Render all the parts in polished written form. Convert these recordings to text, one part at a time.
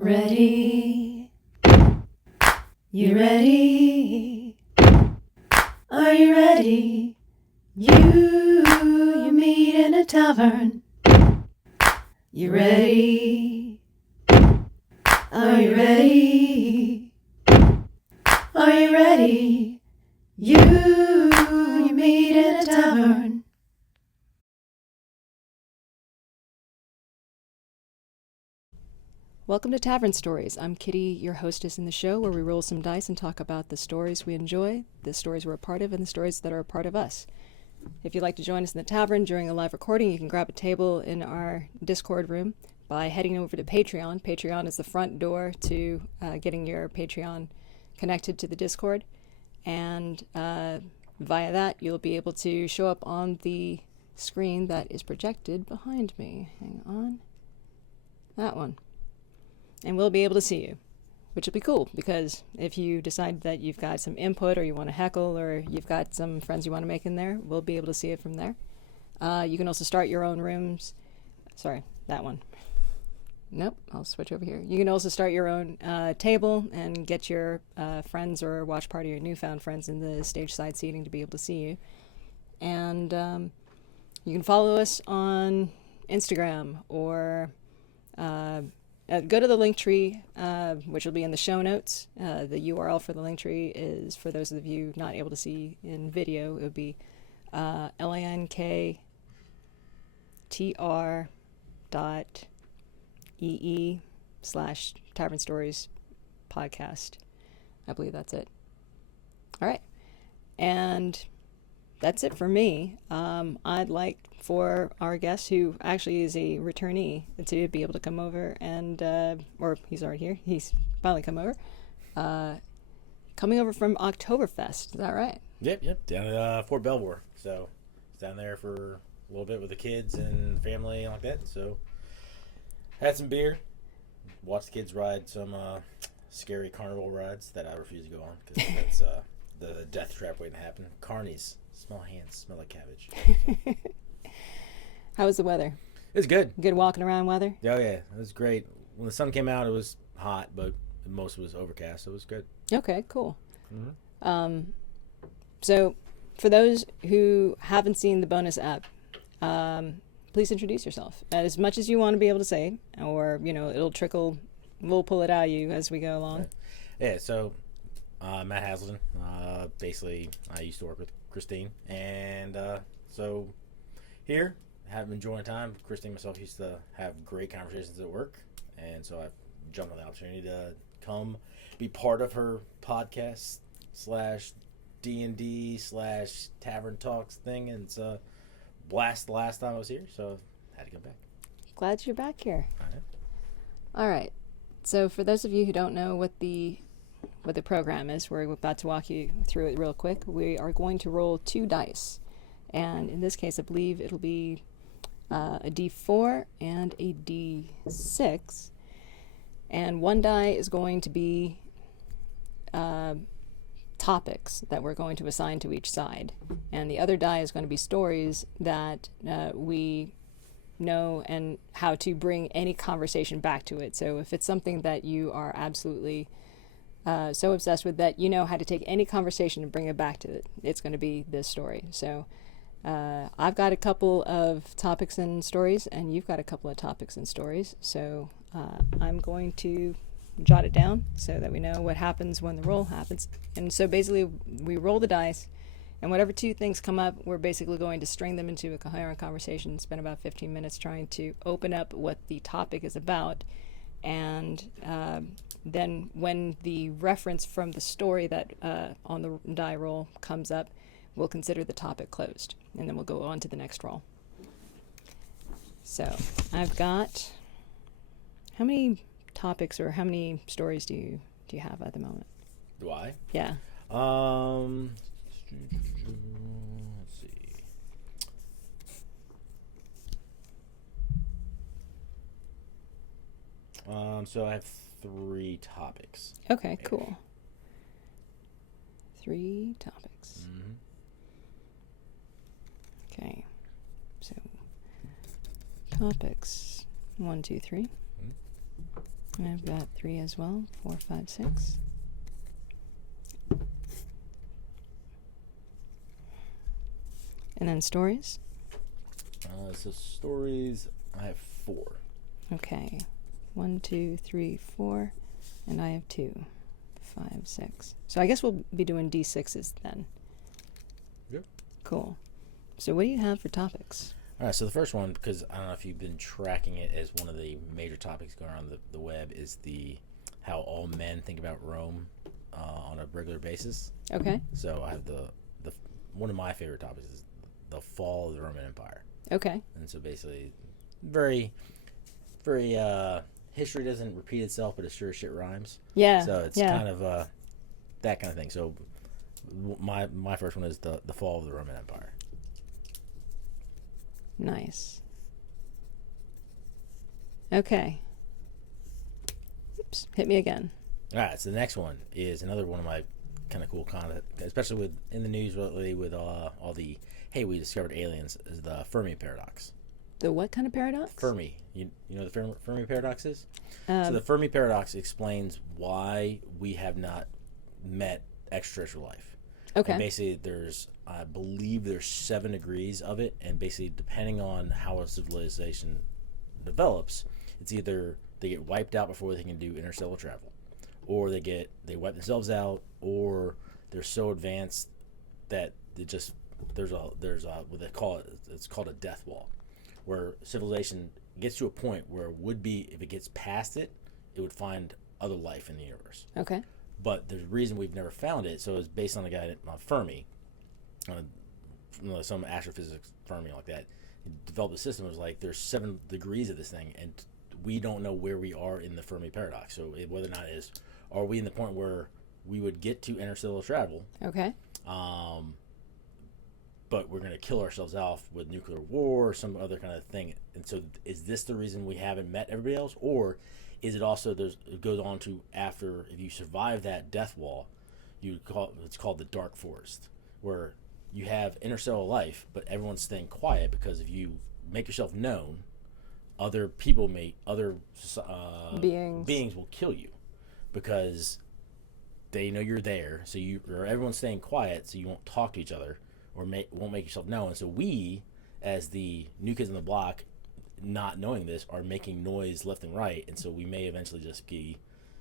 Ready? You ready? Are you ready? You meet in a tavern. You ready? Are you ready? Are you ready? You meet in a tavern. Welcome to Tavern Stories. I'm Kitty, your hostess in the show, where we roll some dice and talk about the stories we enjoy, the stories we're a part of, and the stories that are a part of us. If you'd like to join us in the tavern during a live recording, you can grab a table in our Discord room by heading over to Patreon. Patreon is the front door to getting your Patreon connected to the Discord. And via that, you'll be able to show up on the screen that is projected behind me. Hang on. That one. And we'll be able to see you, which will be cool, because if you decide that you've got some input or you want to heckle or you've got some friends you want to make in there, we'll be able to see it from there. You can also start your own rooms. Sorry, that one. Nope, I'll switch over here. You can also start your own table and get your friends or watch party or newfound friends in the stage side seating to be able to see you. And you can follow us on Instagram or... go to the link tree, which will be in the show notes. The URL for the link tree is, for those of you not able to see in video, it would be linktr.ee/Tavern Stories podcast. I believe that's it. All right. And that's it for me. I'd like for our guest, who actually is a returnee, to be able to come over and, or he's already here. He's finally come over. Coming over from Oktoberfest. Is that right? Yep. Down at Fort Belvoir. So, down there for a little bit with the kids and family and like that. So, had some beer. Watched the kids ride some scary carnival rides that I refuse to go on, because that's the death trap waiting to happen. Carnies. Small hands, smell like cabbage. How was the weather? It was good. Good walking around weather? Oh, yeah. It was great. When the sun came out, it was hot, but most was overcast, so it was good. Okay, cool. Mm-hmm. So, for those who haven't seen the bonus app, please introduce yourself. As much as you want to be able to say, or, it'll trickle, we'll pull it out of you as we go along. Right. Yeah, so, Matt Haselton. Basically, I used to work with Christine, and so here, have been enjoying time. Christine and myself used to have great conversations at work, and so I jumped on the opportunity to come be part of her podcast / D&D / Tavern Talks thing, and it's a blast the last time I was here, so I had to come back. Glad you're back here. All right. So for those of you who don't know what the program is, we're about to walk you through it real quick. We are going to roll 2 dice. And in this case, I believe it'll be a D4 and a D6. And one die is going to be topics that we're going to assign to each side. And the other die is going to be stories that we know and how to bring any conversation back to it. So if it's something that you are absolutely so obsessed with that you know how to take any conversation and bring it back to it, it's going to be this story. So I've got a couple of topics and stories, and you've got a couple of topics and stories. So I'm going to jot it down so that we know what happens when the roll happens. And so basically we roll the dice, and whatever 2 things come up, we're basically going to string them into a coherent conversation, spend about 15 minutes trying to open up what the topic is about. And then when the reference from the story that on the die roll comes up, we'll consider the topic closed, and then we'll go on to the next roll. So I've got, how many topics or how many stories do you have at the moment? Do I? Yeah. Let's see. So I have 3 topics. Okay, cool. 3 topics. Mm-hmm. Okay. So topics 1, 2, 3. I've got 3 as well. 4, 5, 6. And then stories? So stories, I have 4. Okay. 1, 2, 3, 4. And I have 2, 5, 6. So I guess we'll be doing D6s then. Yep. Cool. So what do you have for topics? All right, so the first one, because I don't know if you've been tracking it as one of the major topics going around the web, is how all men think about Rome on a regular basis. Okay. So I have the one of my favorite topics is the fall of the Roman Empire. Okay. And so basically, very, very history doesn't repeat itself, but it sure as shit rhymes. Yeah. So it's kind of that kind of thing. So my first one is the fall of the Roman Empire. Nice. Okay. Oops. Hit me again. All right, so the next one is another one of my kind of cool content, especially with in the news lately with all the we discovered aliens, is the Fermi paradox. The what kind of paradox? Fermi. You know what the Fermi paradox is? So the Fermi paradox explains why we have not met extraterrestrial life. Okay. And basically, I believe there's 7 degrees of it, and basically, depending on how a civilization develops, it's either they get wiped out before they can do interstellar travel, or they wipe themselves out, or they're so advanced that there's what they call it. It's called a death wall, where civilization gets to a point where it would be, if it gets past it, it would find other life in the universe. Okay. But there's a reason we've never found it. So it's based on a guy, Fermi, some astrophysics Fermi like that. He developed a system. It was like there's 7 degrees of this thing, and we don't know where we are in the Fermi paradox. So whether or not are we in the point where we would get to interstellar travel? Okay. But we're going to kill ourselves off with nuclear war or some other kind of thing. And so is this the reason we haven't met everybody else? Or is it also, it goes on to, after, if you survive that death wall, it's called the dark forest, where you have interstellar life, but everyone's staying quiet, because if you make yourself known, other people beings will kill you, because they know you're there. So everyone's staying quiet, so you won't talk to each other, or won't make yourself known. So we, as the new kids on the block, not knowing this, are making noise left and right, and so we may eventually just be,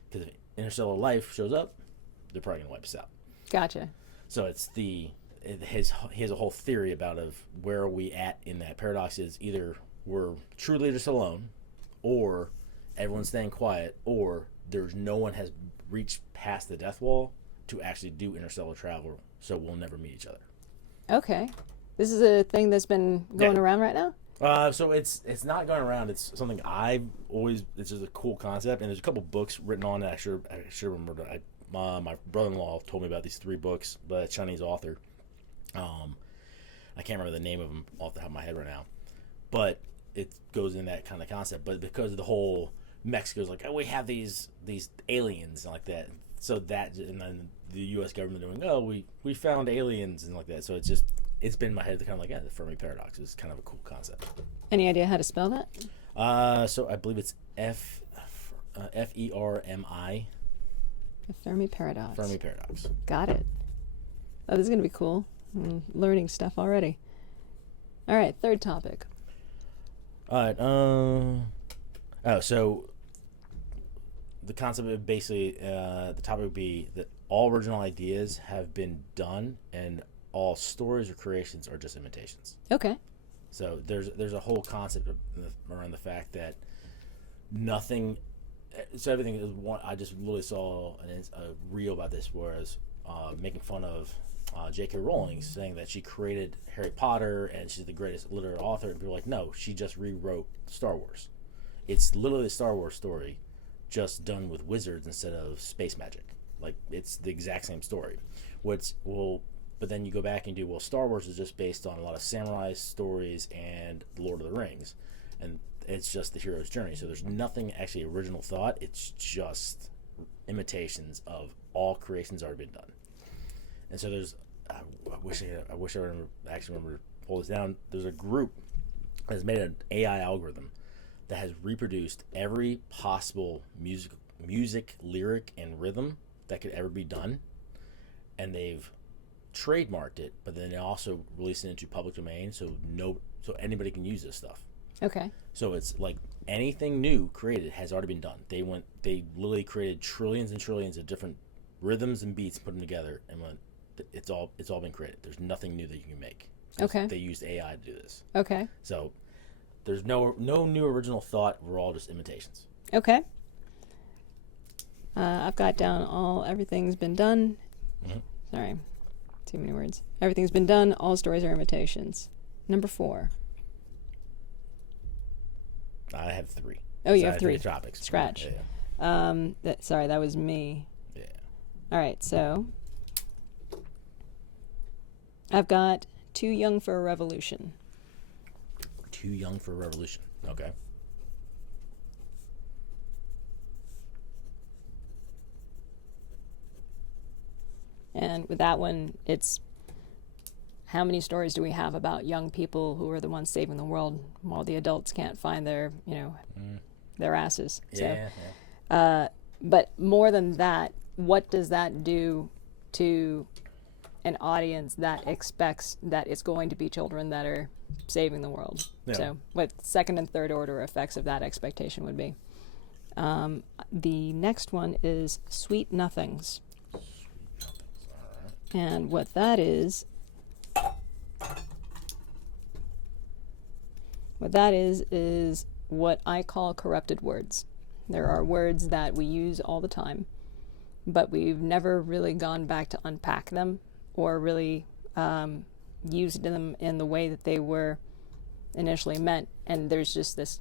because if interstellar life shows up, they're probably going to wipe us out. Gotcha. So he has a whole theory about where are we at in that paradox. Is either we're truly just alone, or everyone's staying quiet, or no one has reached past the death wall to actually do interstellar travel, so we'll never meet each other. Okay. This is a thing that's been going around right now? So it's not going around. It's something it's just a cool concept, and there's a couple books written on it. I should remember. My brother-in-law told me about these 3 books by a Chinese author. I can't remember the name of them off the top of my head right now, but it goes in that kind of concept. But because of the whole Mexico's like, we have these aliens and like that, so that, and then the U.S. government doing, we found aliens and like that. So it's been in my head, kind of like, the Fermi paradox is kind of a cool concept. Any idea how to spell that? So I believe it's Fermi. The Fermi paradox. Fermi paradox. Got it. Oh, this is going to be cool. I'm learning stuff already. All right, third topic. All right. So the concept of basically, the topic would be that all original ideas have been done, and all stories or creations are just imitations. Okay. So there's a whole concept around the fact that nothing. So everything is one. I just literally saw a reel about this, whereas making fun of J.K. Rowling, saying that she created Harry Potter and she's the greatest literary author, and people are like, no, she just rewrote Star Wars. It's literally a Star Wars story, just done with wizards instead of space magic. Like, it's the exact same story. But then you go back and do, Star Wars is just based on a lot of samurai stories and The Lord of the Rings, and it's just the hero's journey. So there's nothing actually original thought. It's just imitations of all creations already been done. And so I wish I actually remember to pull this down. There's a group that has made an AI algorithm that has reproduced every possible music, lyric, and rhythm that could ever be done, and they've trademarked it, but then they also released it into public domain, so anybody can use this stuff. Okay. So it's like anything new created has already been done. They literally created trillions and trillions of different rhythms and beats, put them together, and it's all been created. There's nothing new that you can make. Okay. They used AI to do this. Okay. So there's no new original thought. We're all just imitations. Okay. I've got down everything's been done. Mm-hmm. Sorry, too many words. Everything's been done. All stories are imitations. Number 4. I have 3. Oh, you have 3 topics. Scratch. Yeah. That was me. Yeah. All right, so I've got Too Young for a Revolution. Too Young for a Revolution. Okay. And with that one, it's how many stories do we have about young people who are the ones saving the world while the adults can't find their asses? Yeah. But more than that, what does that do to an audience that expects that it's going to be children that are saving the world? Yeah. So what second and third order effects of that expectation would be. The next one is Sweet Nothings. And what that is what I call corrupted words. There are words that we use all the time, but we've never really gone back to unpack them or really used them in the way that they were initially meant. And there's just this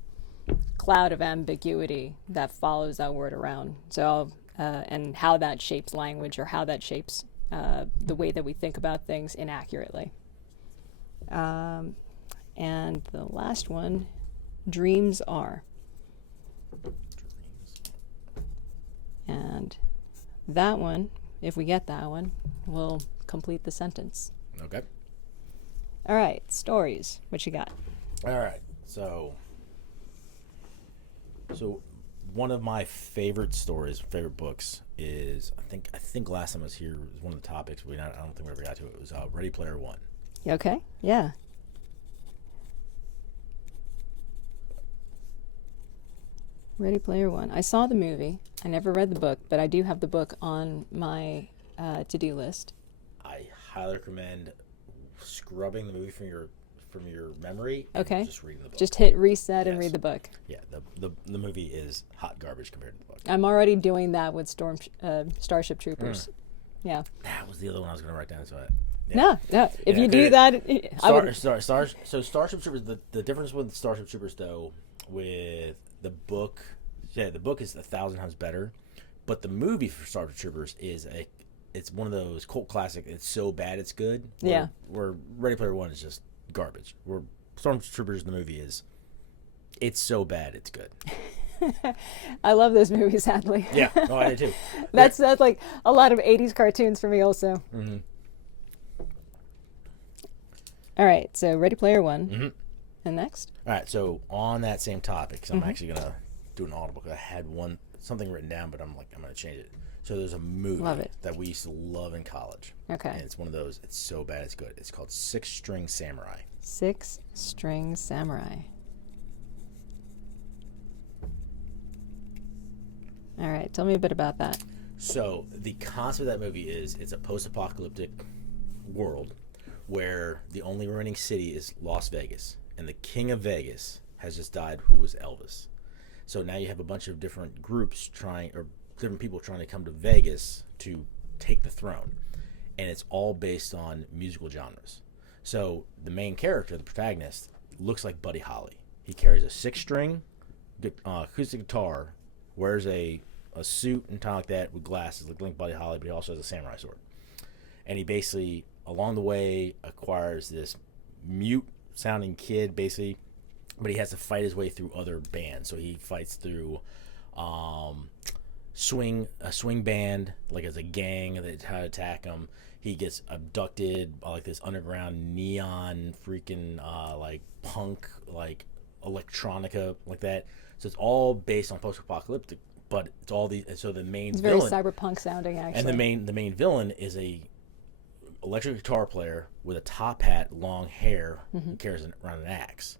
cloud of ambiguity that follows that word around. So, and how that shapes language, or how that shapes the way that we think about things inaccurately. And the last one, Dreams Are. And that one, if we get that one, will complete the sentence. Okay. All right, stories. What you got? All right. So one of my favorite books is, I think last time I was here was one of the topics. I don't think we ever got to it. It was Ready Player One. Okay. Yeah. Ready Player One. I saw the movie. I never read the book, but I do have the book on my to-do list. I highly recommend scrubbing the movie from your memory. Okay. And just reading the book. Just hit reset and Yes. read the book. Yeah. The movie is hot garbage compared to the book. I'm already doing that with Starship Troopers. Yeah. That was the other one I was going to write down. So No. If Yeah, you do that, I would. Starship Troopers. The difference with Starship Troopers, though, with the book, the book is 1,000 times better, but the movie for Starship Troopers it's one of those cult classic. It's so bad it's good. Where Ready Player One is just garbage. Where Stormtroopers Troopers the movie it's so bad it's good. I love those movies, sadly. Yeah, no, I do too. That's like a lot of 80s cartoons for me also. Mm-hmm. All right, so Ready Player One. Mm-hmm. And next? All right, so on that same topic, because I'm actually going to do an audible, because I had something written down, but I'm going to change it. So there's a movie that we used to love in college. Okay. And it's one of those, it's so bad it's good. It's called Six String Samurai. Six String Samurai. All right, tell me a bit about that. So the concept of that movie is it's a post-apocalyptic world where the only remaining city is Las Vegas. And the king of Vegas has just died, who was Elvis. So now you have a bunch of different groups different people trying to come to Vegas to take the throne. And it's all based on musical genres. So the main character, the protagonist, looks like Buddy Holly. He carries a 6-string acoustic guitar, wears a suit and tie like that with glasses, like Buddy Holly, but he also has a samurai sword. And he basically, along the way, acquires this mute sounding kid, basically, but he has to fight his way through other bands. So he fights through a swing band, like as a gang that try to attack him. He gets abducted by like this underground neon freaking like punk, like electronica like that. So it's all based on post-apocalyptic, but it's all the so the main It's very villain cyberpunk sounding, actually. and the main villain is a electric guitar player with a top hat, long hair, who carries around an axe.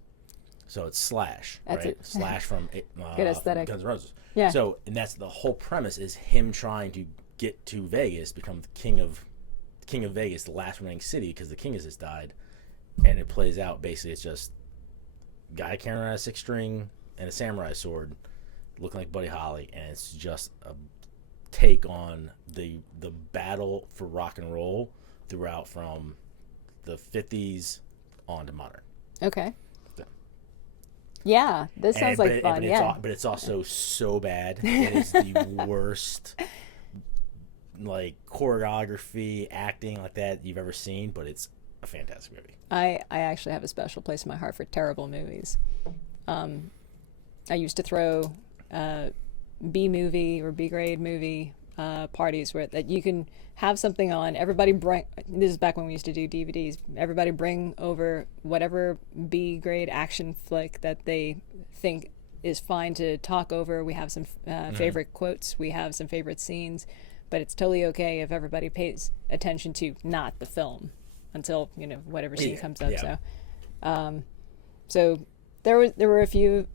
So it's Slash, That's right? it. Slash from Good aesthetic. Guns N' Roses. Yeah. So, and that's the whole premise is him trying to get to Vegas, become the king of Vegas, the last remaining city, because the king has just died. And it plays out basically it's just guy carrying around a 6-string and a samurai sword, looking like Buddy Holly, and it's just a take on the battle for rock and roll throughout from the 50s on to modern. Okay. Yeah, this sounds like fun. But it's also so bad. It is the worst, like choreography, acting like that you've ever seen. But it's a fantastic movie. I actually have a special place in my heart for terrible movies. I used to throw B movie or B grade movie parties where that you can have something on. Everybody bring. This is back when we used to do DVDs. Everybody bring over whatever B grade action flick that they think is fine to talk over. We have some favorite quotes. We have some favorite scenes, but it's totally okay if everybody pays attention to not the film until whatever scene comes up. Yeah. So there were a few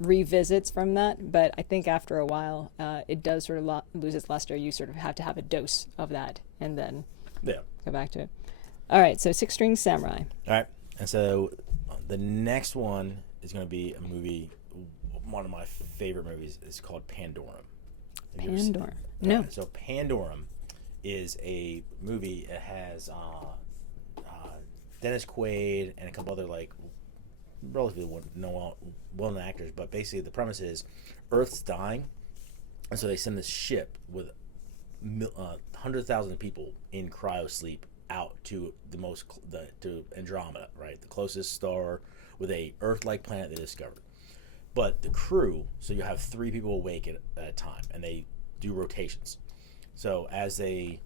revisits from that, but I think after a while it does sort of lose its luster. You sort of have to have a dose of that and then go back to it. All right, so 6-String Samurai. All right, and so the next one is going to be a movie, one of my favorite movies. It's called Pandorum. Pandorum. No. So Pandorum is a movie. It has Dennis Quaid and a couple other like relatively well-known actors, but basically the premise is Earth's dying, and so they send this ship with 100,000 people in cryo sleep out to to Andromeda, right, the closest star with a Earth-like planet they discovered. But the crew, so you have 3 people awake at a time, and they do rotations. So as the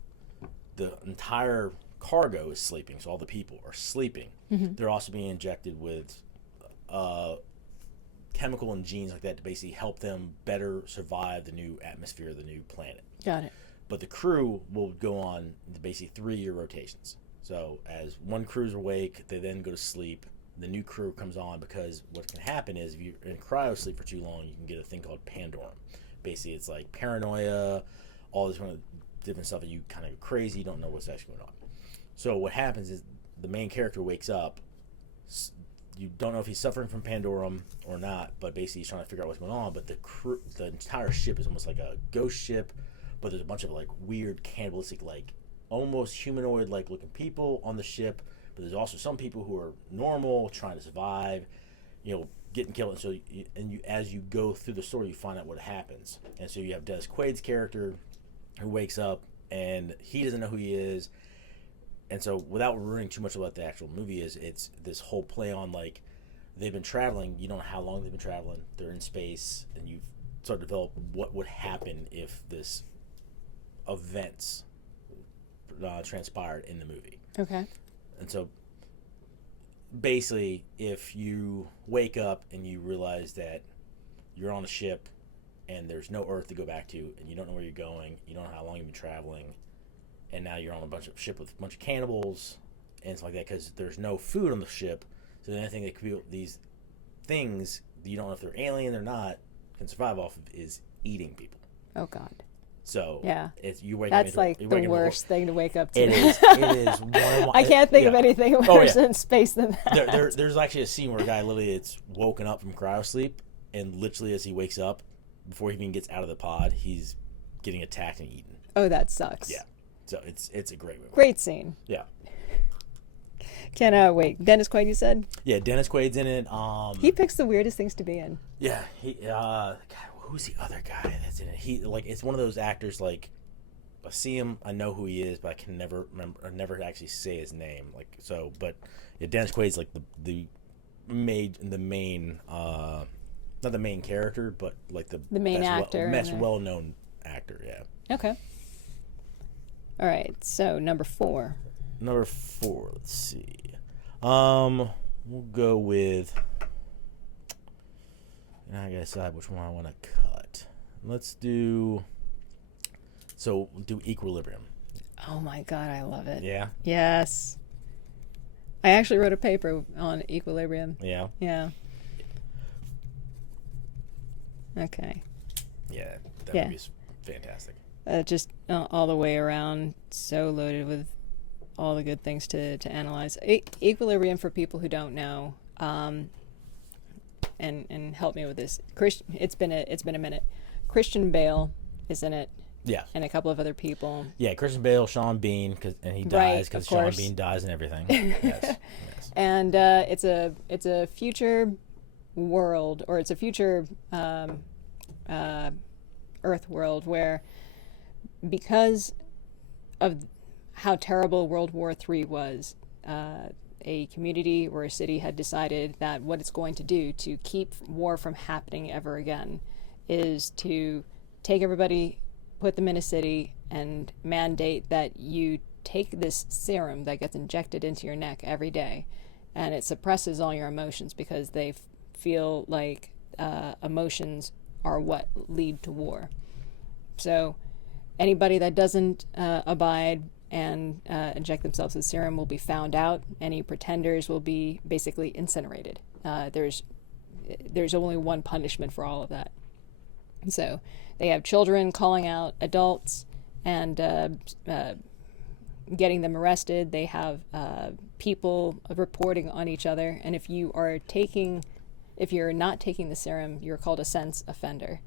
entire cargo is sleeping, so all the people are sleeping, they're also being injected with chemical and genes like that to basically help them better survive the new atmosphere of the new planet. Got it. But the crew will go on basically 3-year rotations. So as one crew's awake, they then go to sleep. The new crew comes on, because what can happen is if you're in cryo sleep for too long, you can get a thing called Pandorum. Basically, it's like paranoia, all this kind of different stuff that you kind of go crazy, you don't know what's actually going on. So what happens is the main character wakes up. You don't know if he's suffering from Pandorum or not, but basically he's trying to figure out what's going on. But the entire ship is almost like a ghost ship, but there's a bunch of like weird cannibalistic, like almost humanoid like looking people on the ship. But there's also some people who are normal, trying to survive, getting killed. And so, as you go through the story, you find out what happens. And so you have Dennis Quaid's character who wakes up and he doesn't know who he is. And so, without ruining too much of what the actual movie is, it's this whole play on like they've been traveling. You don't know how long they've been traveling. They're in space, and you start to develop what would happen if this events transpired in the movie. Okay. And so, basically, if you wake up and you realize that you're on a ship and there's no Earth to go back to, and you don't know where you're going, you don't know how long you've been traveling, and now you're on a ship with a bunch of cannibals and stuff like that, because there's no food on the ship, so the only thing that could be these things you don't know if they're alien or not can survive off of is eating people. Oh God. So yeah, you wake that's up like the worst thing to wake up to. It is one of I can't think of anything worse in space than that. There's actually a scene where a guy literally it's woken up from cryo sleep, and literally as he wakes up, before he even gets out of the pod, he's getting attacked and eaten. Oh, that sucks. Yeah. So it's a great movie. Great scene. Yeah. Cannot wait. Dennis Quaid, you said? Yeah, Dennis Quaid's in it. He picks the weirdest things to be in. Yeah. God, who's the other guy that's in it? It's one of those actors like I see him, I know who he is, but I can never remember or never actually say his name. But yeah, Dennis Quaid's like the main not the main character, but like the main actor. Best well-known actor, yeah. Okay. All right, so number 4. Number 4, let's see. We'll go with Now I gotta decide which one I want to cut. Let's do equilibrium. Oh my god, I love it. Yeah. Yes. I actually wrote a paper on equilibrium. Yeah. Yeah. Okay. Yeah, that Yeah. would be fantastic. Just all the way around, so loaded with all the good things to analyze. Equilibrium, for people who don't know, and help me with this. It's been a minute. Christian Bale is in it. Yeah. And a couple of other people. Yeah, Christian Bale, Sean Bean, and he dies because Sean Bean dies and everything. Yes. And it's a future world, or it's a future Earth world where, because of how terrible World War III was, a community or a city had decided that what it's going to do to keep war from happening ever again is to take everybody, put them in a city, and mandate that you take this serum that gets injected into your neck every day, and it suppresses all your emotions because they feel like emotions are what lead to war. So anybody that doesn't abide and inject themselves with serum will be found out. Any pretenders will be basically incinerated. There's only one punishment for all of that. So they have children calling out adults and getting them arrested. They have people reporting on each other. And if you're not taking the serum, you're called a sense offender.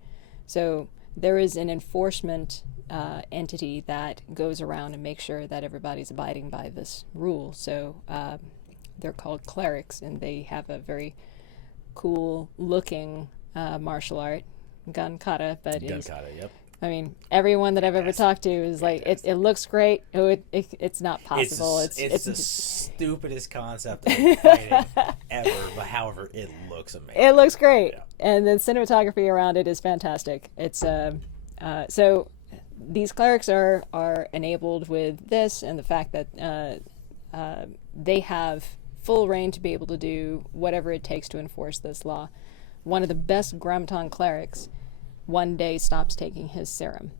So there is an enforcement entity that goes around and makes sure that everybody's abiding by this rule. So they're called clerics, and they have a very cool looking martial art, gun kata. But Gun kata, yep. I mean, everyone that I've ever talked to is like, it looks great. It's not possible. It's the stupidest concept of fighting ever, but however, it looks amazing. It looks great, Yeah. and the cinematography around it is fantastic. It's so these clerics are enabled with this and the fact that they have full reign to be able to do whatever it takes to enforce this law. One of the best Gramton clerics one day stops taking his serum.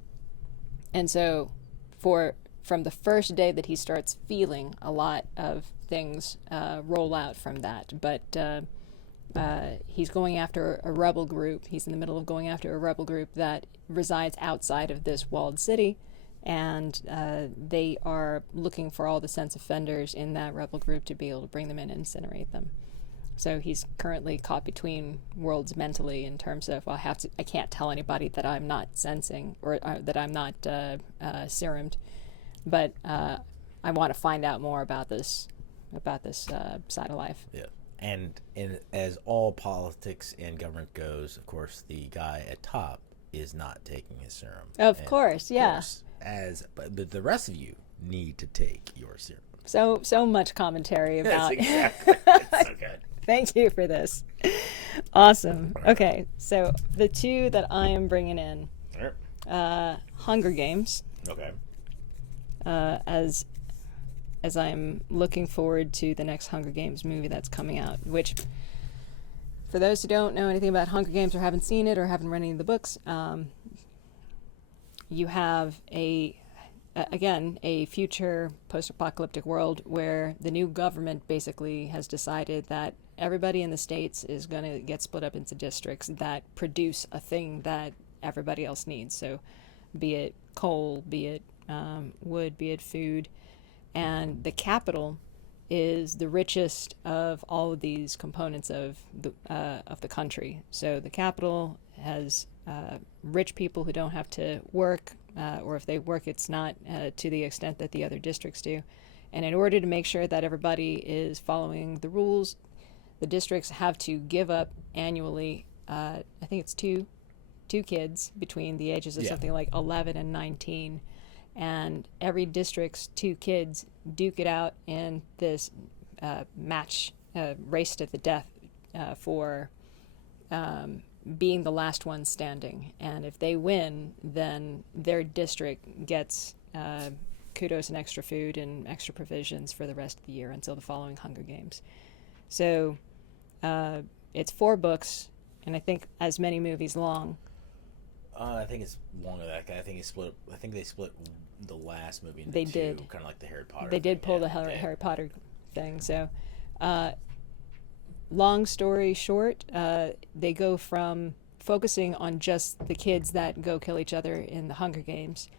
And so from the first day that he starts feeling, a lot of things roll out from that. But he's going after a rebel group. He's in the middle of going after a rebel group that resides outside of this walled city. And they are looking for all the sense offenders in that rebel group to be able to bring them in and incinerate them. So he's currently caught between worlds mentally in terms of, well, I can't tell anybody that I'm not sensing or that I'm not serumed, but I want to find out more about this side of life. Yeah, and as all politics and government goes, of course, the guy at top is not taking his serum. Of course, yeah. But the rest of you need to take your serum. So much commentary about. That's exactly. It's so good. Thank you for this. Awesome. Okay, so the two that I am bringing in, Hunger Games. Okay. As I'm looking forward to the next Hunger Games movie that's coming out, which, for those who don't know anything about Hunger Games or haven't seen it or haven't read any of the books, you have a future post-apocalyptic world where the new government basically has decided that everybody in the states is going to get split up into districts that produce a thing that everybody else needs. So be it coal, be it wood, be it food. And the capital is the richest of all of these components of the country. So the capital has rich people who don't have to work, or if they work, it's not to the extent that the other districts do. And in order to make sure that everybody is following the rules, the districts have to give up annually, I think it's two kids between the ages of something like 11 and 19. And every district's 2 kids duke it out in this match, race to the death for being the last one standing. And if they win, then their district gets kudos and extra food and extra provisions for the rest of the year until the following Hunger Games. So it's 4 books, and I think as many movies long. I think it's longer than that. I think they split the last movie into They two, did. kind of like the Harry Potter. They did thing. pull Yeah, the Harry Potter thing. So, long story short, they go from focusing on just the kids that go kill each other in the Hunger Games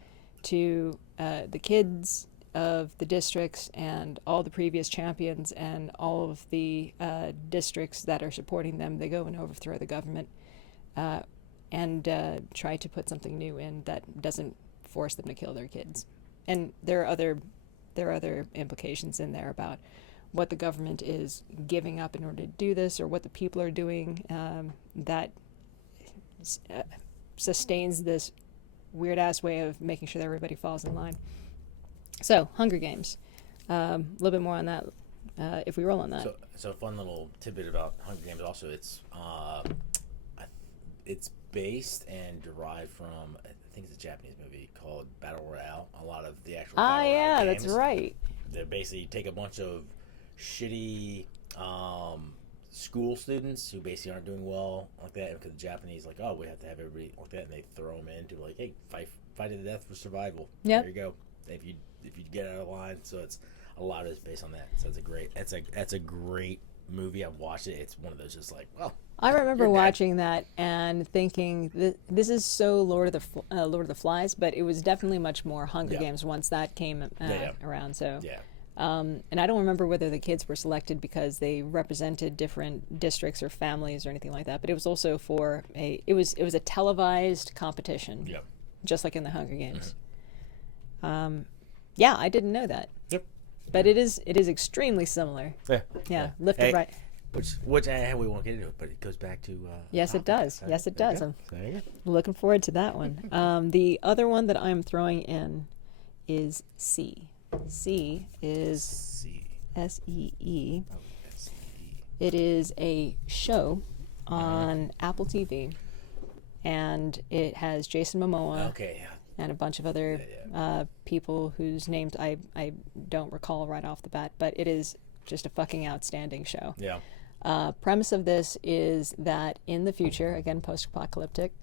to the kids of the districts and all the previous champions and all of the districts that are supporting them. They go and overthrow the government and try to put something new in that doesn't force them to kill their kids. And there are other implications in there about what the government is giving up in order to do this, or what the people are doing that sustains this weird-ass way of making sure that everybody falls in line. So, Hunger Games. A little bit more on that if we roll on that. So a fun little tidbit about Hunger Games also, it's based and derived from, I think it's a Japanese movie called Battle Royale. A lot of the actual Battle Royale games, that's right. They basically take a bunch of shitty school students who basically aren't doing well like that, because the Japanese we have to have everybody like that, and they throw them into hey, fight to the death for survival. Yep. There you go. If you get out of line, so it's a lot of it's based on that. So it's a great movie. I've watched it. It's one of those just I remember watching that and thinking this is so Lord of the Flies, but it was definitely much more Hunger Games once that came around. So yeah. And I don't remember whether the kids were selected because they represented different districts or families or anything like that. But it was also for it was a televised competition. Yep. Just like in the Hunger Games. Yeah, I didn't know that. Yep. But it is extremely similar. Yeah. Left and right. Which we won't get into it, but it goes back to. Yes, it does. Yes, it does. I'm there you go. looking forward to that one. The other one that I'm throwing in is C. C is SEE. Oh, SEE. It is a show on Apple TV, and it has Jason Momoa. Okay. Yeah. And a bunch of other people whose names I don't recall right off the bat, but it is just a fucking outstanding show. Yeah. Premise of this is that in the future, again, post-apocalyptic,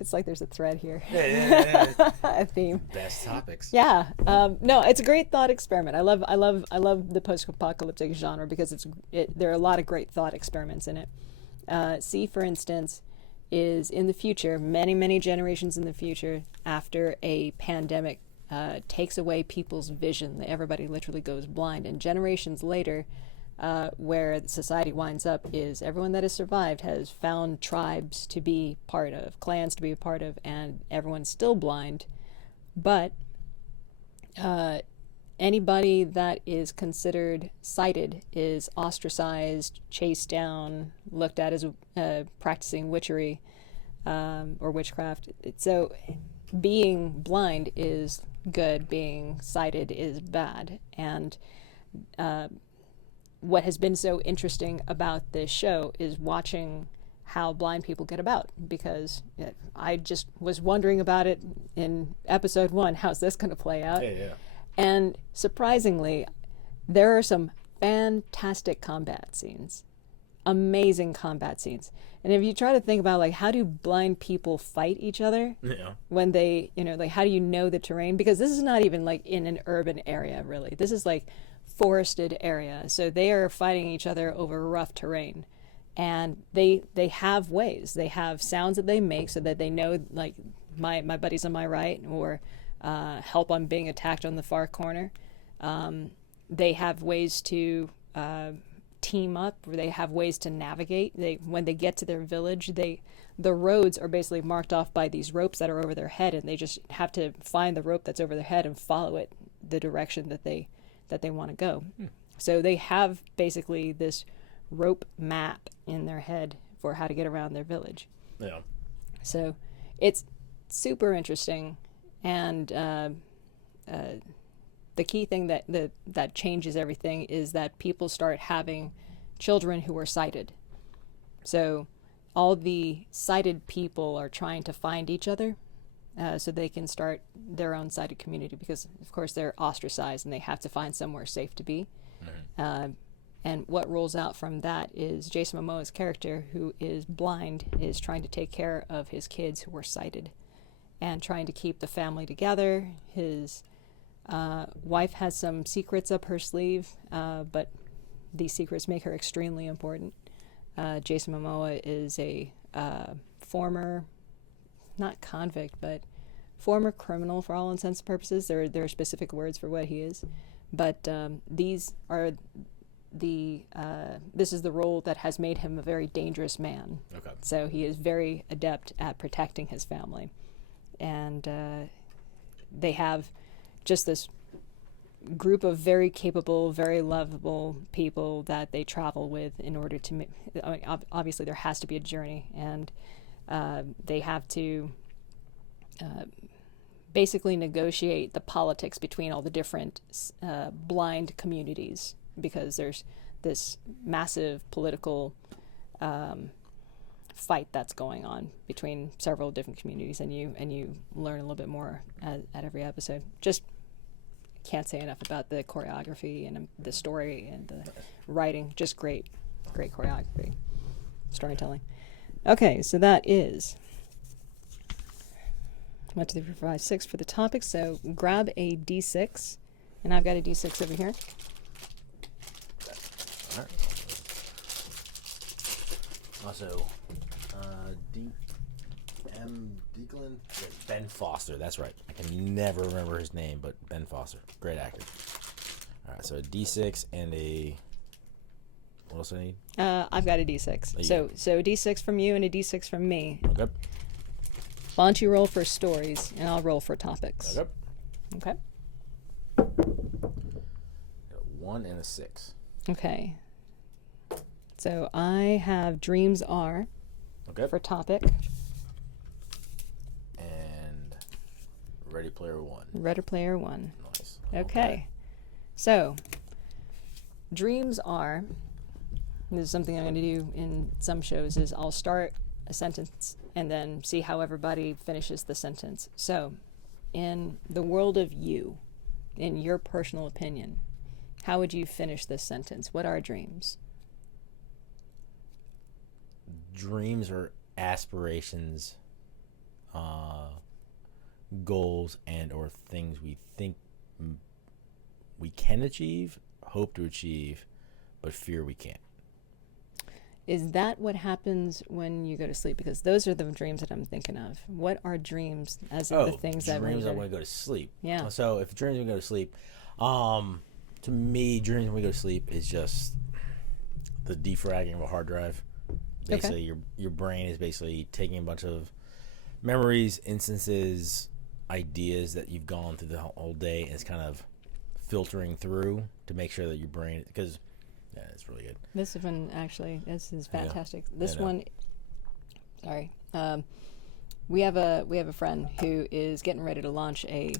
it's like there's a thread here. Yeah. A theme. Best topics. Yeah. No, it's a great thought experiment. I love the post-apocalyptic genre because there are a lot of great thought experiments in it. See, for instance, is in the future, many, many generations in the future, after a pandemic takes away people's vision, everybody literally goes blind. And generations later, where society winds up is everyone that has survived has found tribes to be part of, clans to be a part of, and everyone's still blind. But anybody that is considered sighted is ostracized, chased down, looked at as practicing witchery or witchcraft. So being blind is good, being sighted is bad. And what has been so interesting about this show is watching how blind people get about, because I just was wondering about it in episode 1. How's this going to play out? Yeah. And surprisingly, there are some fantastic combat scenes, amazing combat scenes. And if you try to think about how do blind people fight each other when they, how do you know the terrain? Because this is not even in an urban area, really. This is forested area. So they are fighting each other over rough terrain. And they have ways. They have sounds that they make so that they know, my buddy's on my right, or help, I'm being attacked on the far corner. They have ways to team up, or they have ways to navigate. When they get to their village, the roads are basically marked off by these ropes that are over their head, and they just have to find the rope that's over their head and follow it the direction that they want to go. So they have basically this rope map in their head for how to get around their village. Yeah. So it's super interesting, and the key thing that changes everything is that people start having children who are sighted. So all the sighted people are trying to find each other so they can start their own sighted community, because of course they're ostracized and they have to find somewhere safe to be. And what rolls out from that is Jason Momoa's character, who is blind, is trying to take care of his kids who are sighted and trying to keep the family together. His wife has some secrets up her sleeve, but these secrets make her extremely important. Jason Momoa is a former, not convict, but former criminal for all intents and purposes. There are specific words for what he is. But these are this is the role that has made him a very dangerous man. Okay. So he is very adept at protecting his family. And they have just this group of very capable, very lovable people that they travel with in order to obviously there has to be a journey, and they have to basically negotiate the politics between all the different blind communities, because there's this massive political fight that's going on between several different communities, and you learn a little bit more at every episode. Just can't say enough about the choreography and the story and the writing. Just great choreography, storytelling. Okay, so that is 1, 2, 3, 4, 5, 6 for the topic. So grab a D6, and I've got a D6 over here. All right. Also, Deaglin? Yeah, Ben Foster, that's right. I can never remember his name, but Ben Foster. Great actor. All right, so a D6 and a... What else do I need? I've got a D6. So a D6 from you and a D6 from me. Okay. Why don't you roll for stories, and I'll roll for topics. Okay. Okay. Got 1 and a 6. Okay. So I have Dreams Are Okay. for topic. And Ready Player One. Ready Player One. Nice. Okay. So, Dreams Are, this is something I'm going to do in some shows, is I'll start a sentence and then see how everybody finishes the sentence. So, in the world of you, in your personal opinion, how would you finish this sentence? What are dreams? Dreams are aspirations, goals, and or things we think we can achieve, hope to achieve, but fear we can't. Is that what happens when you go to sleep? Because those are the dreams that I'm thinking of. What are dreams as in the things that dreams when we go to sleep. Yeah. So if dreams when we go to sleep, to me, dreams when we go to sleep is just the defragging of a hard drive. Basically, your brain is basically taking a bunch of memories, instances, ideas that you've gone through the whole day, and it's kind of filtering through to make sure that your brain, because yeah, it's really good. This one actually, this is fantastic. Yeah. This one, sorry, we have a friend who is getting ready to launch a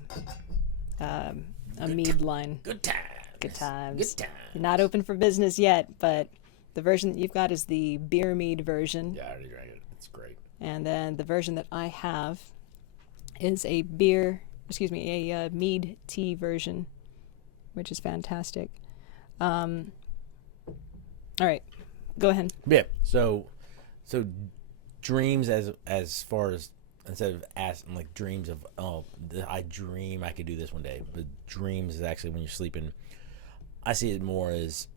mead line. Good times. Good times. Good times. Not open for business yet, but the version that you've got is the beer mead version. Yeah, I already drank it. It's great. And then the version that I have is a mead tea version, which is fantastic. All right, go ahead. Yeah. So dreams as far as, instead of asking like dreams of I dream I could do this one day, but dreams is actually when you're sleeping. I see it more as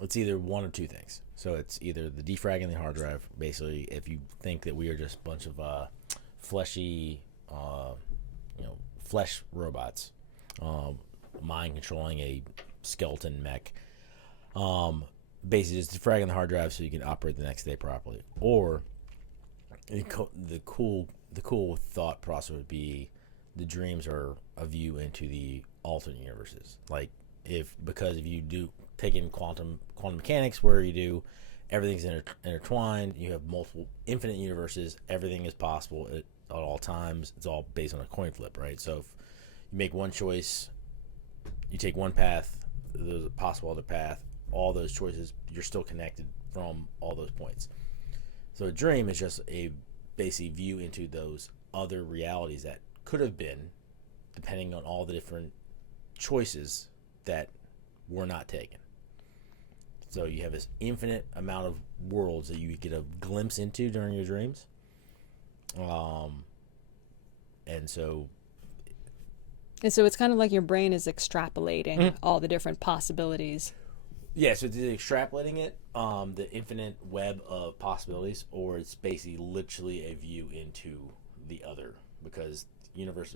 it's either one or two things. So it's either the defragging the hard drive. Basically, if you think that we are just a bunch of fleshy, flesh robots, mind controlling a skeleton mech. Basically, just defragging the hard drive so you can operate the next day properly. Or the cool thought process would be the dreams are a view into the alternate universes. Like because if you do take in quantum mechanics, where you do everything's intertwined, you have multiple infinite universes, everything is possible at all times. It's all based on a coin flip, right? So if you make one choice, you take one path, there's a possible other path. All those choices, you're still connected from all those points. So a dream is just a basic view into those other realities that could have been, depending on all the different choices that were not taken. So you have this infinite amount of worlds that you get a glimpse into during your dreams. And so And so it's kind of like your brain is extrapolating all the different possibilities. yeah, so it's either extrapolating it, the infinite web of possibilities, or it's basically literally a view into the other. Because universe,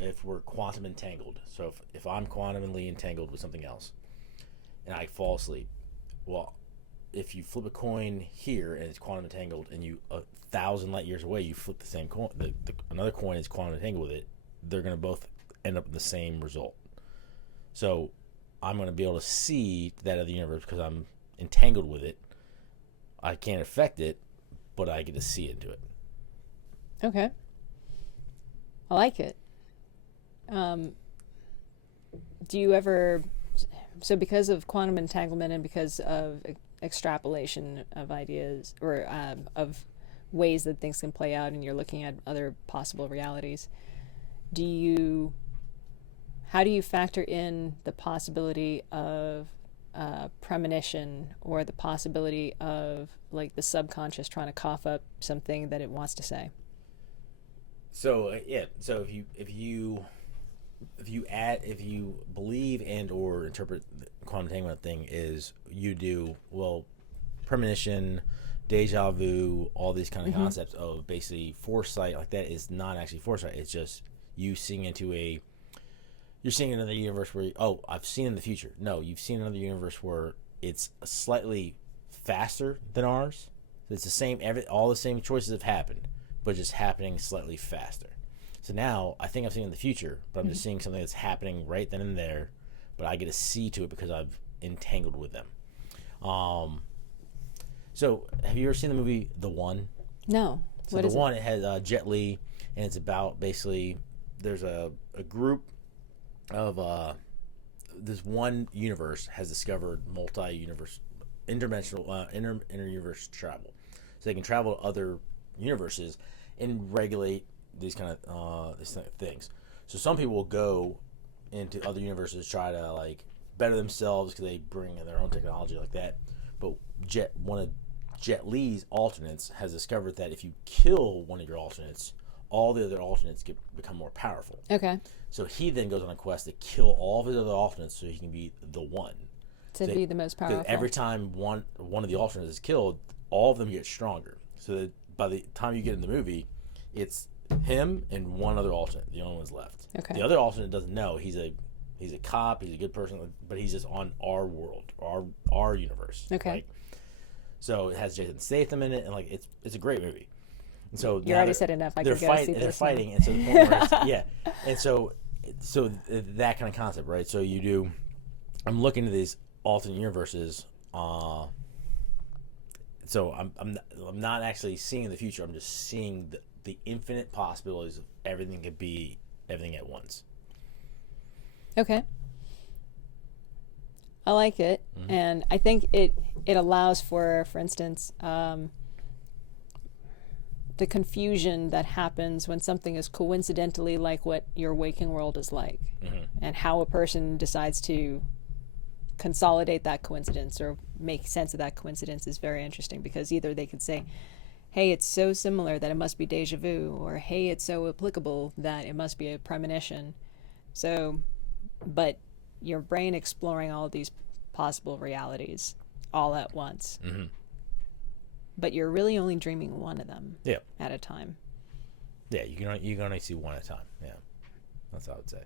if we're quantum entangled, so if I'm quantumly entangled with something else, and I fall asleep, well, if you flip a coin here and it's quantum entangled, and you 1,000 light years away, you flip the same coin, another coin is quantum entangled with it, they're going to both end up with the same result. So I'm going to be able to see that other universe because I'm entangled with it. I can't affect it, but I get to see into it. Okay. I like it. Do you ever, so because of quantum entanglement and because of extrapolation of ideas or of ways that things can play out and you're looking at other possible realities, how do you factor in the possibility of premonition or the possibility of like the subconscious trying to cough up something that it wants to say? So so if you believe and or interpret the quantum entanglement thing is you do premonition, deja vu, all these kind of concepts of basically foresight, like that is not actually foresight. It's just you seeing you're seeing another universe where I've seen in the future. No, you've seen another universe where it's slightly faster than ours. It's the same. All the same choices have happened, but just happening slightly faster. So now I think I've seen in the future, but I'm just seeing something that's happening right then and there, but I get to see to it because I've entangled with them. So have you ever seen the movie The One? No. So What The is One, it has Jet Li, and it's about basically there's a group of this one universe has discovered multi-universe, interdimensional, inter-universe travel. So they can travel to other universes and regulate these kind of things. So some people will go into other universes, try to like better themselves because they bring in their own technology like that. But one of Jet Li's alternates has discovered that if you kill one of your alternates, all the other alternates become more powerful. Okay. So he then goes on a quest to kill all of his other alternates so he can be the one. To be the most powerful. Every time one of the alternates is killed, all of them get stronger. So that by the time you get in the movie, it's him and one other alternate. The only one's left. Okay. The other alternate doesn't know. He's a cop. He's a good person, but he's just on our world, our universe. Okay. Right? So it has Jason Statham in it, and like it's a great movie. And so you already said enough. I could go see this. They're fighting, and so the point where yeah, and so that kind of concept, right? So you do. I'm looking at these alternate universes. So I'm not actually seeing the future. I'm just seeing the infinite possibilities of everything could be everything at once. Okay. I like it, and I think it allows for instance, the confusion that happens when something is coincidentally like what your waking world is like, and how a person decides to consolidate that coincidence or make sense of that coincidence is very interesting, because either they could say, hey, it's so similar that it must be deja vu, or hey, it's so applicable that it must be a premonition. So, but your brain exploring all of these possible realities all at once. But you're really only dreaming one of them at a time. Yeah, you can only see one at a time. Yeah, that's what I would say.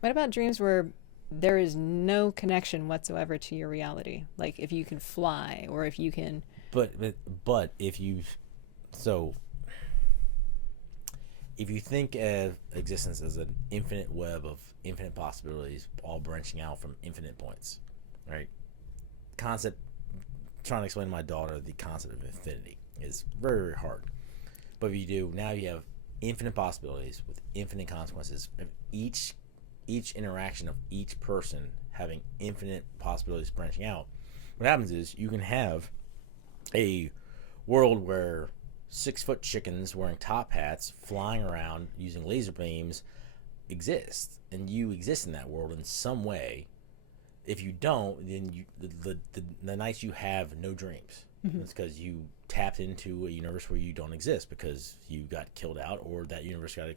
What about dreams where there is no connection whatsoever to your reality? Like if you can fly, or if you can... But if you think of existence as an infinite web of infinite possibilities, all branching out from infinite points, right? Concept. Trying to explain to my daughter the concept of infinity is very, very hard. But if you do, now you have infinite possibilities with infinite consequences. Each interaction of each person having infinite possibilities branching out. What happens is you can have a world where 6-foot chickens wearing top hats flying around using laser beams exist, and you exist in that world in some way, If you don't, then the nights you have no dreams. It's because you tapped into a universe where you don't exist because you got killed out or that universe got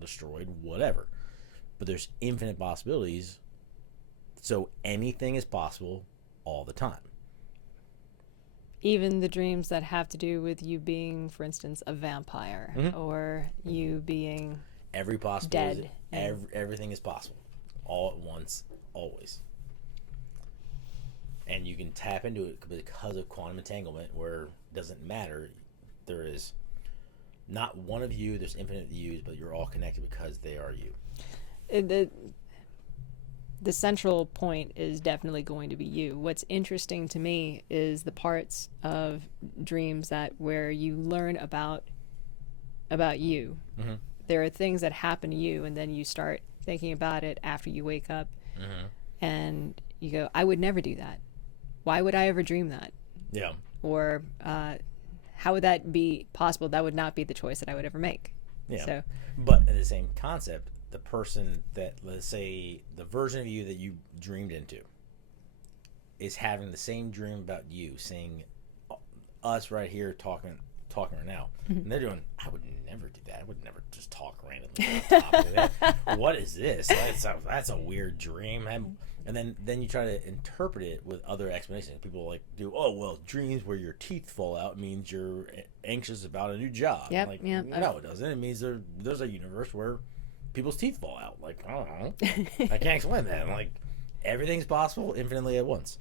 destroyed, whatever. But there's infinite possibilities, so anything is possible all the time. Even the dreams that have to do with you being, for instance, a vampire or you being every possibility, dead. Everything is possible, all at once, always. And you can tap into it because of quantum entanglement, where it doesn't matter. There is not one of you. There's infinite yous, but you're all connected because they are you. The central point is definitely going to be you. What's interesting to me is the parts of dreams that where you learn about you. There are things that happen to you, and then you start thinking about it after you wake up, and you go, "I would never do that. Why would I ever dream that?" Yeah. Or how would that be possible? That would not be the choice that I would ever make. Yeah. So, but in the same concept, the person that, let's say, the version of you that you dreamed into is having the same dream about you, seeing us right here talking right now. And they're doing, I would never do that. I would never just talk randomly on top of it. What is this? That's a weird dream. And then you try to interpret it with other explanations. People like do, oh, well, dreams where your teeth fall out means you're anxious about a new job. Yep, like, yep. No, it doesn't. It means there's a universe where people's teeth fall out. Like, I don't know. I can't explain that. Like, everything's possible infinitely at once.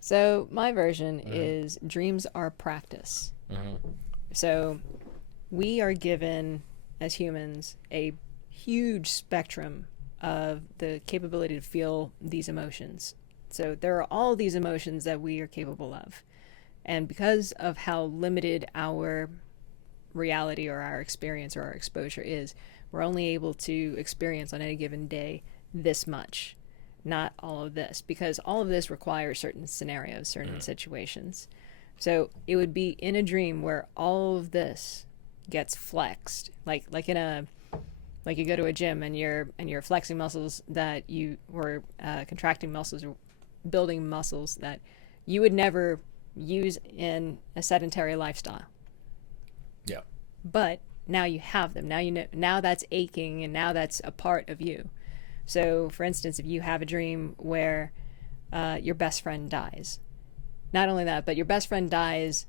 So my version is dreams are practice. So we are given, as humans, a huge spectrum of the capability to feel these emotions. So there are all these emotions that we are capable of. And because of how limited our reality or our experience or our exposure is, we're only able to experience on any given day this much, not all of this, because all of this requires certain scenarios, certain situations. So it would be in a dream where all of this gets flexed, like you go to a gym and you're flexing muscles that you were contracting muscles or building muscles that you would never use in a sedentary lifestyle. Yeah. But now you have them. Now you know. Now that's aching, and now that's a part of you. So, for instance, if you have a dream where your best friend dies, not only that, but your best friend dies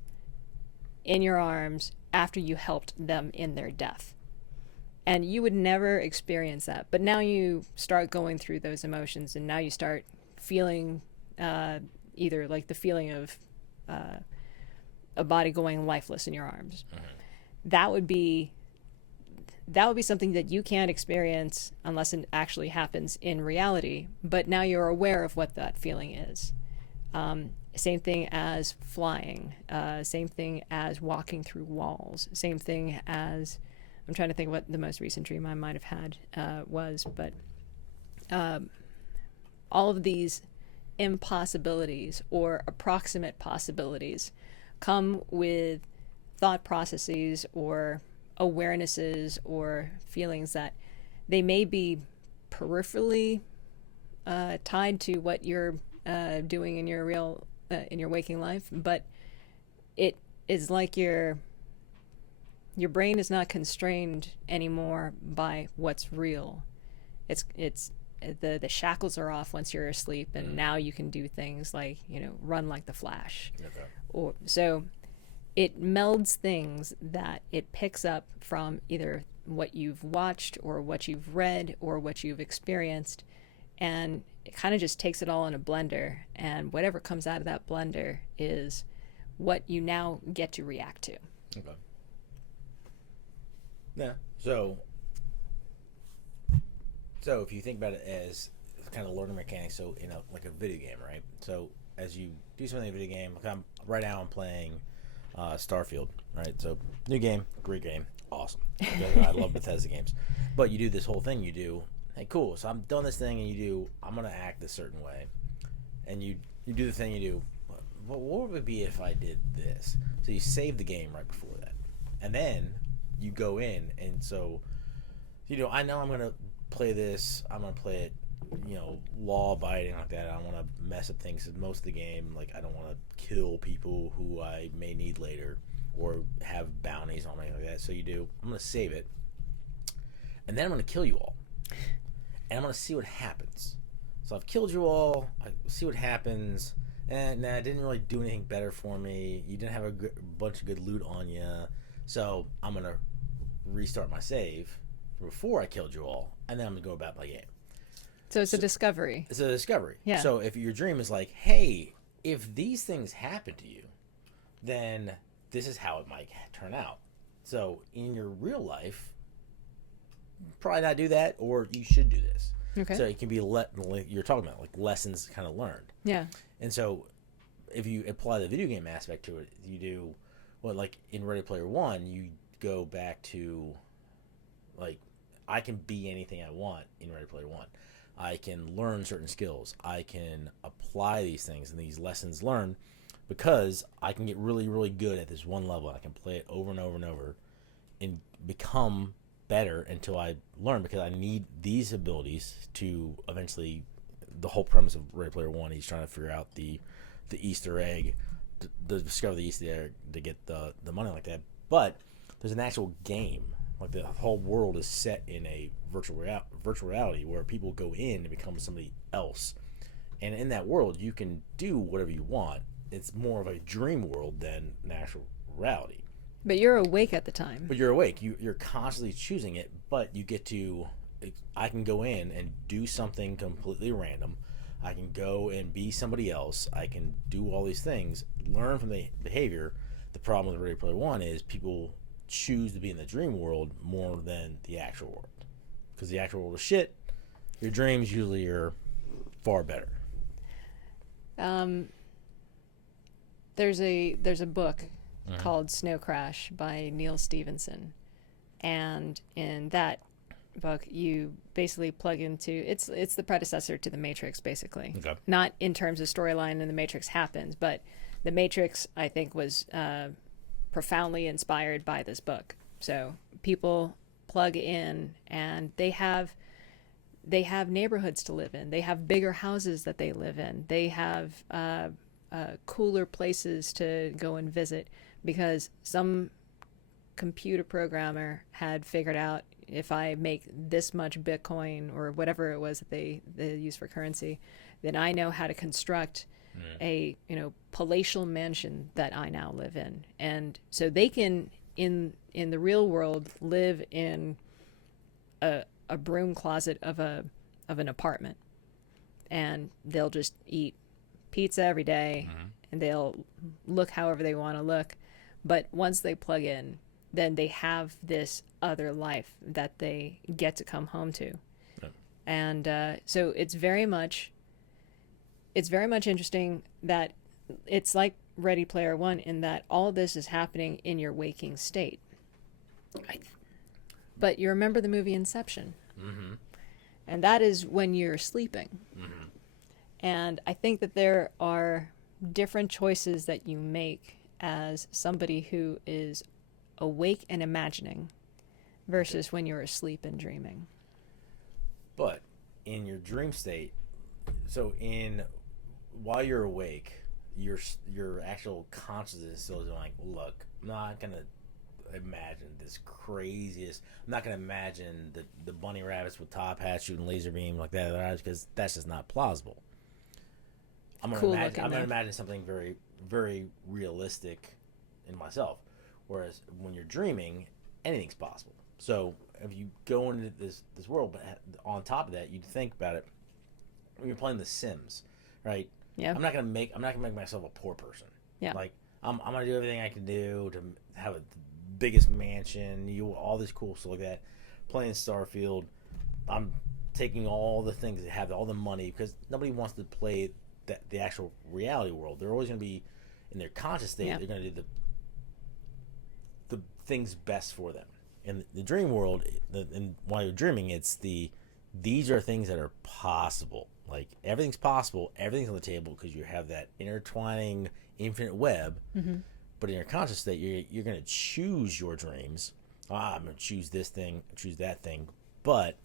in your arms after you helped them in their death. And you would never experience that. But now you start going through those emotions, and now you start feeling either like the feeling of a body going lifeless in your arms. That would be something that you can't experience unless it actually happens in reality. But now you're aware of what that feeling is. Same thing as flying. Same thing as walking through walls. Same thing as, I'm trying to think what the most recent dream I might have had was, but all of these impossibilities or approximate possibilities come with thought processes or awarenesses or feelings that they may be peripherally tied to what you're doing in your in your waking life, but it is like your brain is not constrained anymore by what's real. It's the shackles are off once you're asleep, and now you can do things like, run like the Flash. Okay. Or so it melds things that it picks up from either what you've watched or what you've read or what you've experienced, and it kind of just takes it all in a blender, and whatever comes out of that blender is what you now get to react to. Okay. Yeah. So if you think about it as kind of learning mechanics, so in like a video game, right? So as you do something in a video game, right now I'm playing Starfield, right? So new game, great game, awesome. I love Bethesda games. But you do this whole thing, you do, hey, cool, so I'm done this thing, and I'm going to act a certain way. And you do the thing you do, what would it be if I did this? So you save the game right before that. And then you go in, and so, I know I'm going to play this, I'm going to play it law abiding like that. I don't want to mess up things. Most of the game, like I don't want to kill people who I may need later or have bounties on me like that. So I'm going to save it, and then I'm going to kill you all, and I'm going to see what happens. So I've killed you all. I see what happens. And it didn't really do anything better for me. You didn't have a bunch of good loot on you. So I'm going to restart my save before I killed you all. And then I'm going to go about my game. So it's a discovery. It's a discovery. Yeah. So if your dream is like, hey, if these things happen to you, then this is how it might turn out. So in your real life, probably not do that, or you should do this. Okay. So it can be like you're talking about, like lessons kind of learned. Yeah. And so if you apply the video game aspect to it, you do like in Ready Player One, you go back to like I can be anything I want in Ready Player One. I can learn certain skills. I can apply these things and these lessons learned because I can get really, really good at this one level. I can play it over and over and over and become better until I learn, because I need these abilities to eventually. The whole premise of Ready Player One, he's trying to figure out the Easter egg, to discover the Easter egg to get the money like that. But there's an actual game, like the whole world is set in a virtual reality where people go in and become somebody else, and in that world you can do whatever you want. It's more of a dream world than an actual reality. But you're awake at the time. But you're awake. You're constantly choosing it, but you get to. I can go in and do something completely random. I can go and be somebody else. I can do all these things, learn from the behavior. The problem with Ready Player One is people choose to be in the dream world more than the actual world, because the actual world is shit. Your dreams usually are far better. There's a book called Snow Crash by Neil Stephenson, and in that book you basically plug into it's the predecessor to the Matrix, basically. Okay. Not in terms of storyline and the Matrix happens, but the Matrix I think was profoundly inspired by this book. So people plug in and they have neighborhoods to live in. They have bigger houses that they live in. They have cooler places to go and visit, because some computer programmer had figured out, if I make this much Bitcoin or whatever it was that they use for currency, then I know how to construct a palatial mansion that I now live in. And so they can in the real world live in a broom closet of an apartment, and they'll just eat pizza every day, and they'll look however they want to look. But once they plug in, then they have this other life that they get to come home to. Yeah. And so it's very much interesting that it's like Ready Player One in that all this is happening in your waking state. But you remember the movie Inception. Mm-hmm. And that is when you're sleeping. Mm-hmm. And I think that there are different choices that you make as somebody who is awake and imagining versus when you're asleep and dreaming. But in your dream state, so while you're awake, your actual consciousness is still like, look, I'm not gonna imagine this craziest. I'm not gonna imagine the bunny rabbits with top hats shooting laser beam like that, because that's just not plausible. I'm gonna imagine something very, very realistic in myself. Whereas when you're dreaming, anything's possible. So if you go into this world, but on top of that, you think about it. When you're playing The Sims, right? Yeah. I'm not gonna make myself a poor person. Yeah. Like I'm gonna do everything I can do to have the biggest mansion, all this cool stuff like that. Playing Starfield, I'm taking all the things that have all the money, because nobody wants to play the actual reality world. They're always gonna be in their conscious state. Yeah. They're gonna do the things best for them. In the dream world, and while you're dreaming, these are things that are possible. Like everything's possible, everything's on the table, because you have that intertwining infinite web. Mm-hmm. But in your conscious state, you're going to choose your dreams. I'm going to choose this thing, choose that thing. But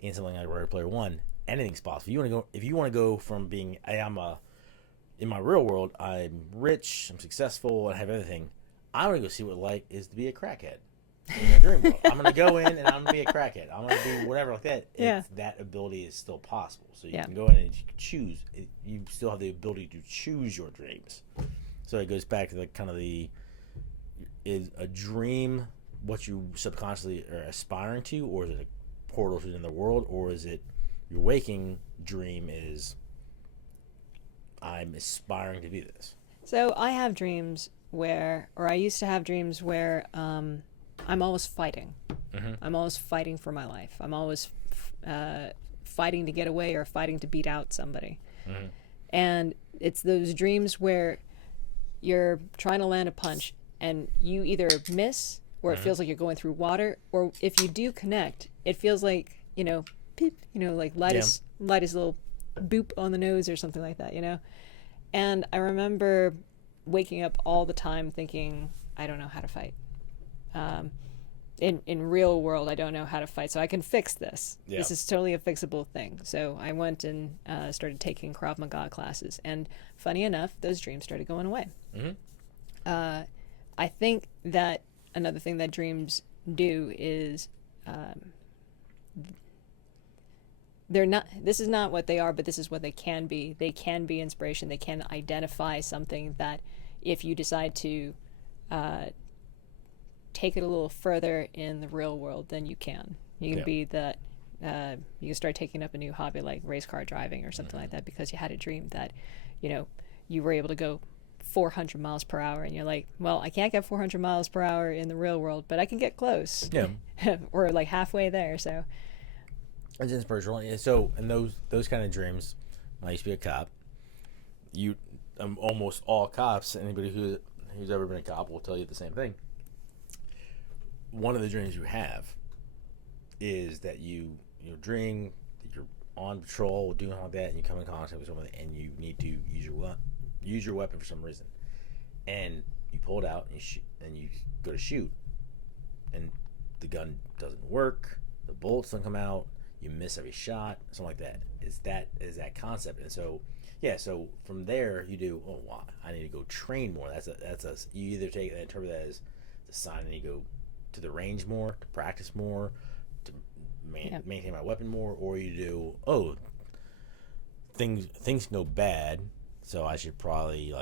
in something like Ready Player One, anything's possible. If you want to go from being, hey, in my real world, I'm rich, I'm successful, I have everything. I want to go see what life is to be a crackhead. In my dream world, I'm gonna go in and I'm gonna be a crackhead. I'm gonna do whatever like that. Yeah. That ability is still possible. So you Yeah. can go in and you can choose. You still have the ability to choose your dreams. So it goes back to is a dream what you subconsciously are aspiring to, or is it a portal to another world, or is it your waking dream is I'm aspiring to be this. So I have dreams I used to have dreams where I'm always fighting. Mm-hmm. I'm always fighting for my life. I'm always fighting to get away or fighting to beat out somebody. Mm-hmm. And it's those dreams where you're trying to land a punch and you either miss or it feels like you're going through water, or if you do connect, it feels like, beep, like lightest little boop on the nose or something like that, And I remember waking up all the time thinking, I don't know how to fight. In real world, I don't know how to fight, so I can fix this. Yeah. This is totally a fixable thing. So I went and started taking Krav Maga classes, and funny enough, those dreams started going away. Mm-hmm. I think that another thing that dreams do is they're not. This is not what they are, but this is what they can be. They can be inspiration. They can identify something that, if you decide to take it a little further in the real world, then you can. You can be that. You can start taking up a new hobby like race car driving or something like that because you had a dream that, you were able to go 400 miles per hour, and you're like, well, I can't get 400 miles per hour in the real world, but I can get close. Yeah. Or like halfway there. So it's inspirational. And so, in those kind of dreams, I used to be a cop. Almost all cops, anybody who's ever been a cop will tell you the same thing. One of the dreams you have is that you dream that you're on patrol, doing all that, and you come in contact with someone, and you need to use your weapon for some reason, and you pull it out and you go to shoot, and the gun doesn't work, the bullets don't come out, you miss every shot, something like that. Is that concept? And so from there you do, oh wow, I need to go train more. You either take and interpret that as the sign, and you go to the range more, to practice more, to maintain my weapon more, or you do, oh, things can go bad, so I should probably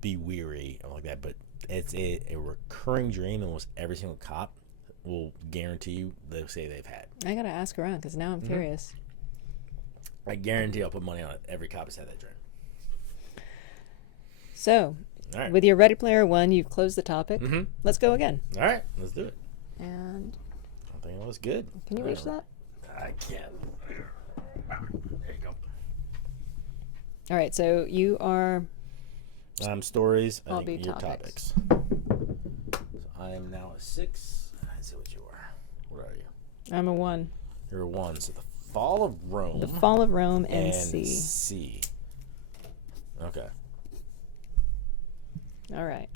be weary or like that. But it's a recurring dream. Almost every single cop will guarantee you they'll say they've had. I gotta ask around because now I'm curious. I guarantee I'll put money on it. Every cop has had that dream. So, all right. With your Ready Player One, you've closed the topic. Mm-hmm. Let's go again. All right, let's do it. And I think it was good. can you reach that? I can't. There you go. All right, so you are... Stories. I'll I think be your topics. So I am now a 6. Let's see what you are. What are you? I'm a 1. You're a 1. So the Fall of Rome. The Fall of Rome and C. Okay. All right.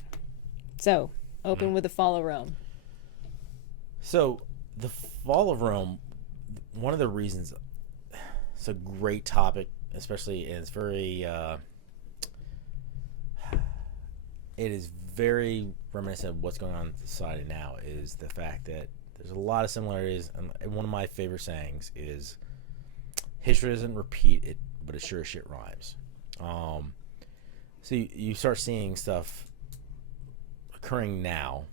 So, open with the Fall of Rome. So the Fall of Rome, one of the reasons it's a great topic, especially, and it's very it is very reminiscent of what's going on in society now, is the fact that there's a lot of similarities. And one of my favorite sayings is, history doesn't repeat it, but it sure as shit rhymes. So you start seeing stuff occurring now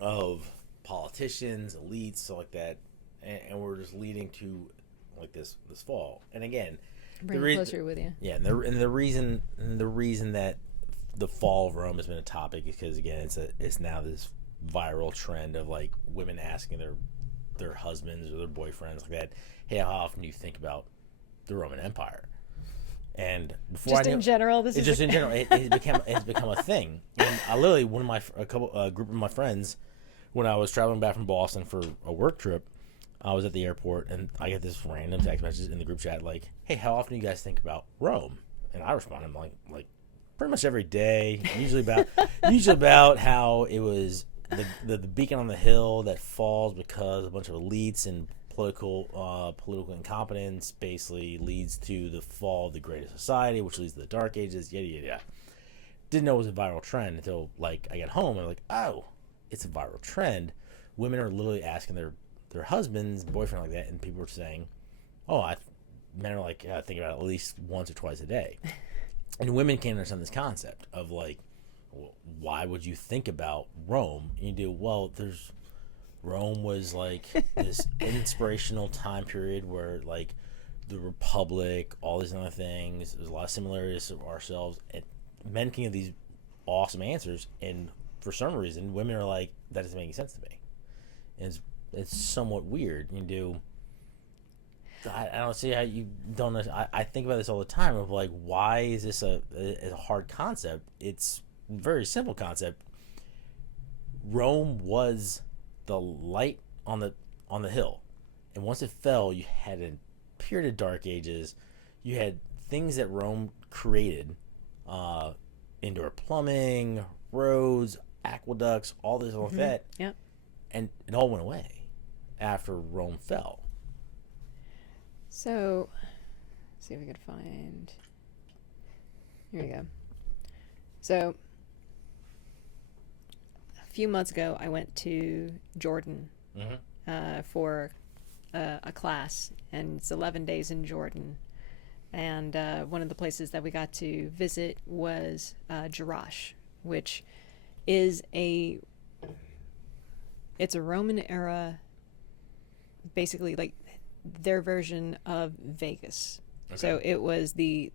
of politicians, elites, stuff like that, and we're just leading to this fall. And again, Bring it closer with you. Yeah, and the reason that the Fall of Rome has been a topic is because, again, it's now this viral trend of women asking their husbands or their boyfriends like that, hey, how often do you think about the Roman Empire? And before just in general, it has become a thing. And I literally, a group of my friends, when I was traveling back from Boston for a work trip, I was at the airport and I get this random text message in the group chat hey, how often do you guys think about Rome? And I responded like pretty much every day, usually about how it was the beacon on the hill that falls because a bunch of elites and political incompetence basically leads to the fall of the greatest society, which leads to the Dark Ages. Yada yada yada. Didn't know it was a viral trend until like I got home and I'm like, oh, it's a viral trend. Women are literally asking their husbands, boyfriend like that, and people are saying, oh, men are like, yeah, think about it at least once or twice a day. And women can't understand this concept of like, well, why would you think about Rome? And you do, well, Rome was like this inspirational time period where like the Republic, all these other things, there's a lot of similarities of ourselves. And men can give these awesome answers, and for some reason, women are like, that doesn't make any sense to me. And it's somewhat weird. You do. I don't see how you don't. I think about this all the time of like, why is this a hard concept? It's a very simple concept. Rome was the light on the hill, and once it fell, you had a period of Dark Ages. You had things that Rome created, indoor plumbing, roads, aqueducts, all this all that. Yep. And it all went away after Rome fell. So, let's see if we could find. Here we go. So, a few months ago, I went to Jordan for a class, and it's 11 days in Jordan. And one of the places that we got to visit was Jerash, which is it's a Roman era, basically like their version of Vegas. Okay. So it was the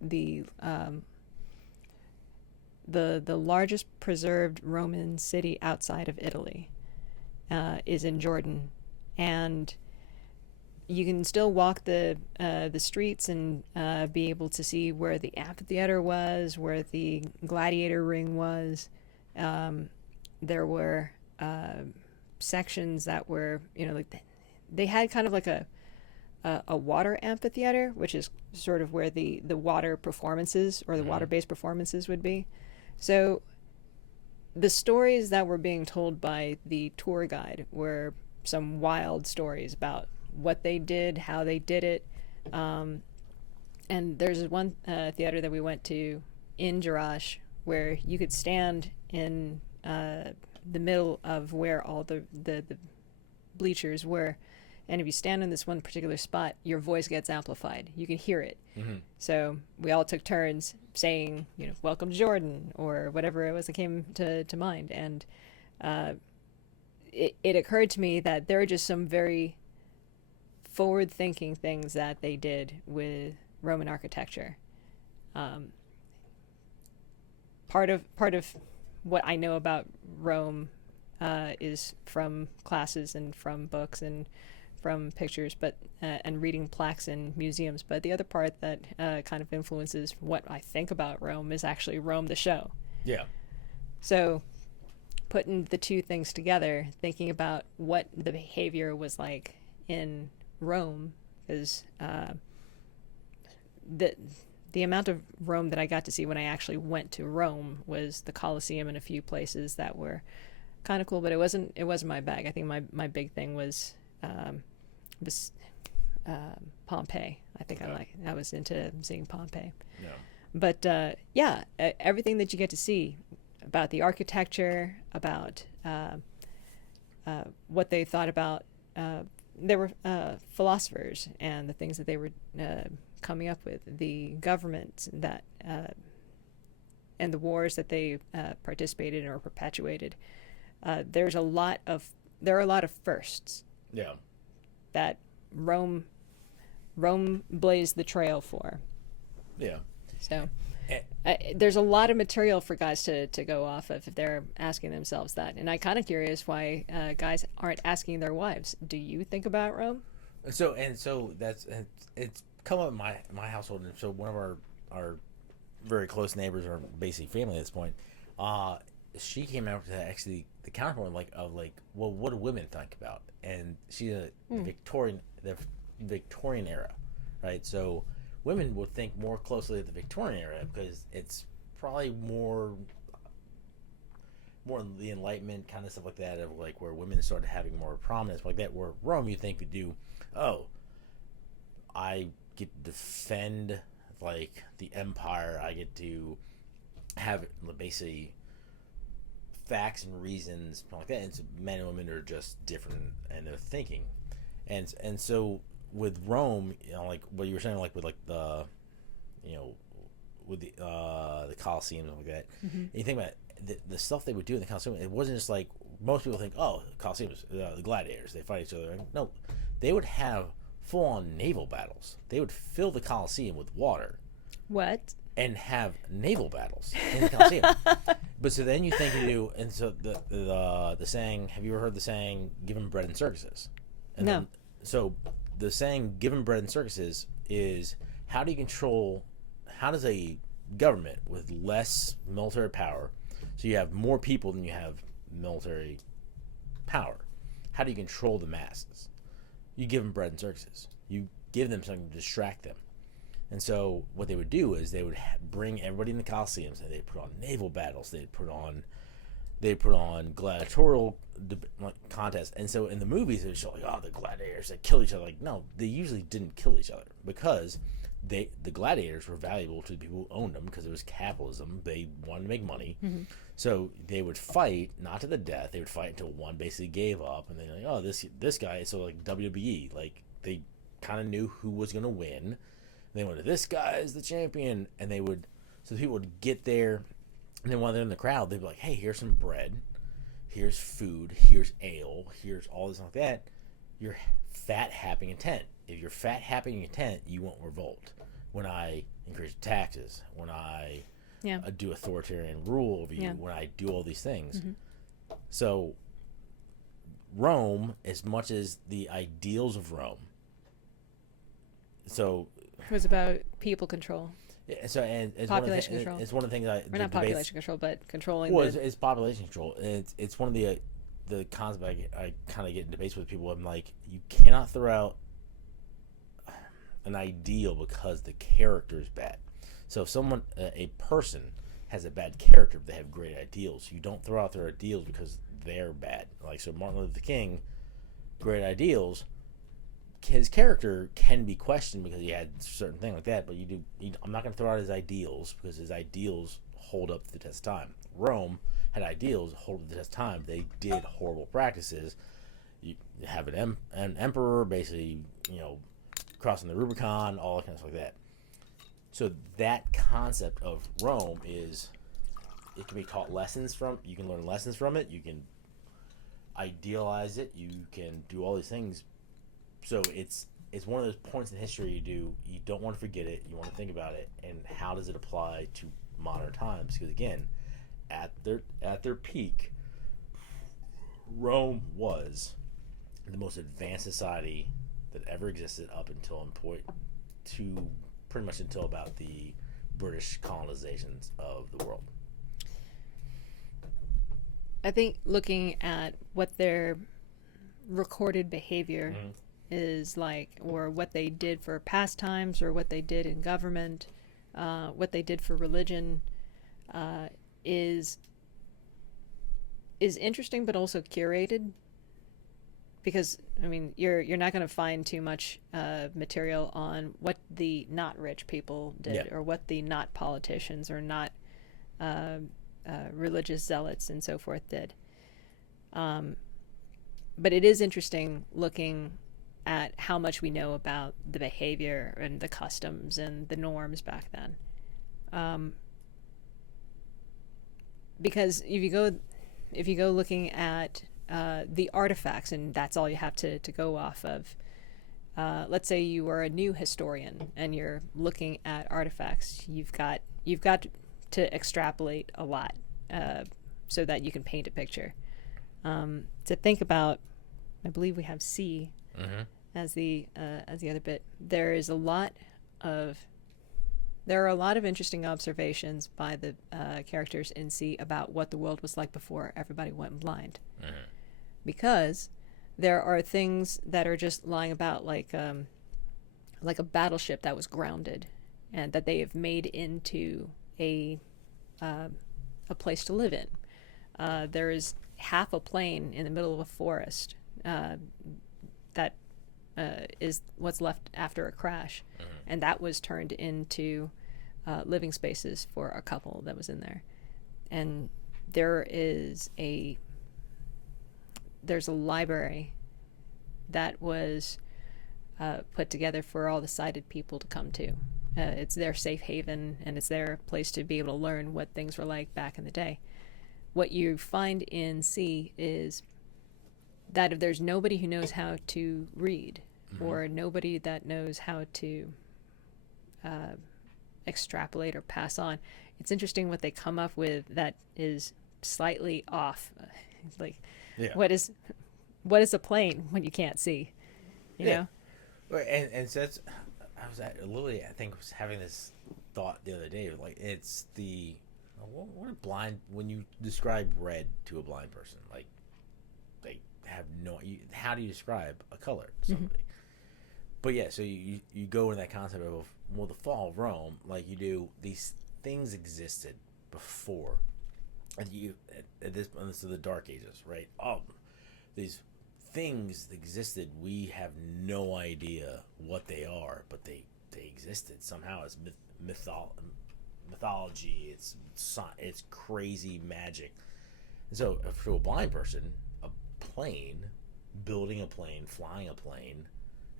largest preserved Roman city outside of Italy is in Jordan, and you can still walk the streets and be able to see where the amphitheater was, where the gladiator ring was. There were sections that were, like they had kind of like a water amphitheater, which is sort of where the water performances or the water-based performances would be. So the stories that were being told by the tour guide were some wild stories about what they did, how they did it. And there's one theater that we went to in Jerash where you could stand in the middle of where all the bleachers were. And if you stand in this one particular spot, your voice gets amplified. You can hear it. Mm-hmm. So we all took turns saying, welcome to Jordan, or whatever it was that came to mind. And it occurred to me that there are just some very forward-thinking things that they did with Roman architecture. Part of what I know about Rome is from classes and from books and from pictures, but and reading plaques in museums. But the other part that kind of influences what I think about Rome is actually Rome the show. Yeah. So putting the two things together, thinking about what the behavior was like in Rome, because the amount of Rome that I got to see when I actually went to Rome was the Colosseum and a few places that were kind of cool, but it wasn't my bag. I think my big thing was Pompeii. I think I was into seeing Pompeii. Yeah. But everything that you get to see about the architecture, about what they thought about, there were philosophers and the things that they were coming up with, the government that and the wars that they participated in or perpetuated. There are a lot of firsts. Yeah. That Rome blazed the trail for. Yeah. So there's a lot of material for guys to go off of if they're asking themselves that. And I'm kind of curious why guys aren't asking their wives, do you think about Rome? So it's come up in my household. And so one of our very close neighbors, or basically family at this point, she came out to actually the counterpoint well, what do women think about? And she's the Victorian era, right? So women would think more closely at the Victorian era because it's probably more more the Enlightenment kind of stuff like that, of like where women started having more prominence like that. Where Rome, you think would do, oh, I get to defend like the empire. I get to have basically facts and reasons like that. And so men and women are just different and they're thinking, and so with Rome, like what you were saying, like with like the, with the Colosseum and like that. Mm-hmm. And you think about the stuff they would do in the Colosseum. It wasn't just like most people think. Oh, the Colosseum is the gladiators. They fight each other. No, they would have full-on naval battles. They would fill the Colosseum with water. What? And have naval battles in the Colosseum. But so then you think you do, and so the saying. Have you ever heard the saying, "Give them bread and circuses"? And no. Then, so the saying, "Give them bread and circuses," is how do you control? How does a government with less military power, so you have more people than you have military power, how do you control the masses? You give them bread and circuses. You give them something to distract them. And so what they would do is they would bring everybody in the Colosseums and they'd put on naval battles. They'd put on gladiatorial contests. And so in the movies, it would show like, oh, the gladiators, they kill each other. Like, no, they usually didn't kill each other because the gladiators were valuable to the people who owned them because it was capitalism. They wanted to make money. Mm-hmm. So they would fight, not to the death. They would fight until one basically gave up. And they're like, oh, this guy. So like WWE, like they kind of knew who was going to win. They went, this guy is the champion. And they would, so people would get there. And then while they're in the crowd, they'd be like, hey, here's some bread. Here's food. Here's ale. Here's all this like that. You're fat, happy, and content. If you're fat, happy, and content, you won't revolt. When I increase taxes, when I do authoritarian rule over you, when I do all these things. Mm-hmm. So Rome, as much as the ideals of Rome, so it was about people control. Yeah, so and it's population control. It's one of the things or not population control, but controlling. Well, it's population control. And it's one of the concepts I kind of get in debates with people. I'm like, you cannot throw out an ideal because the character is bad. So if someone, a person, has a bad character, but they have great ideals, you don't throw out their ideals because they're bad. Like, so Martin Luther King, great ideals. His character can be questioned because he had certain thing like that, but I'm not going to throw out his ideals because his ideals hold up to the test of time. Rome had ideals hold up to the test of time. They did horrible practices. You have an emperor basically, crossing the Rubicon, all that kind of stuff like that. So that concept of Rome is, it can be taught lessons from. You can learn lessons from it. You can idealize it. You can do all these things. So it's one of those points in history you don't want to forget it. You want to think about it, and how does it apply to modern times? Because again, at their peak, Rome was the most advanced society that ever existed up until pretty much until about the British colonizations of the world. I think looking at what their recorded behavior is like, or what they did for pastimes, or what they did in government, what they did for religion, is interesting, but also curated. Because you're not going to find too much material on what the not rich people did, or what the not politicians or not religious zealots and so forth did. But it is interesting looking at how much we know about the behavior and the customs and the norms back then. Because if you go looking at the artifacts, and that's all you have to go off of. Let's say you are a new historian and you're looking at artifacts. You've got to extrapolate a lot so that you can paint a picture. To think about, I believe we have C as the other bit. There are a lot of interesting observations by the characters in C about what the world was like before everybody went blind. Because there are things that are just lying about, like a battleship that was grounded and that they have made into a place to live in. there is half a plane in the middle of a forest that is what's left after a crash, and that was turned into living spaces for a couple that was in there. And there's a library that was put together for all the sighted people to come to. It's their safe haven, and it's their place to be able to learn what things were like back in the day. What you find in C is that if there's nobody who knows how to read, or nobody that knows how to extrapolate or pass on, it's interesting what they come up with that is slightly off. Like, what is a plane when you can't see? You know? Right, and so that's, Lily, I think, was having this thought the other day. Like, it's the, what a blind, when you describe red to a blind person, like, they have no, how do you describe a color to somebody? But yeah, so you go in that concept of, well, the fall of Rome, like you do, these things existed before, and this is the Dark Ages, right? These things existed. We have no idea what they are, but they existed somehow. It's mythology. It's crazy magic. And so, for a blind person, a plane, building a plane, flying a plane.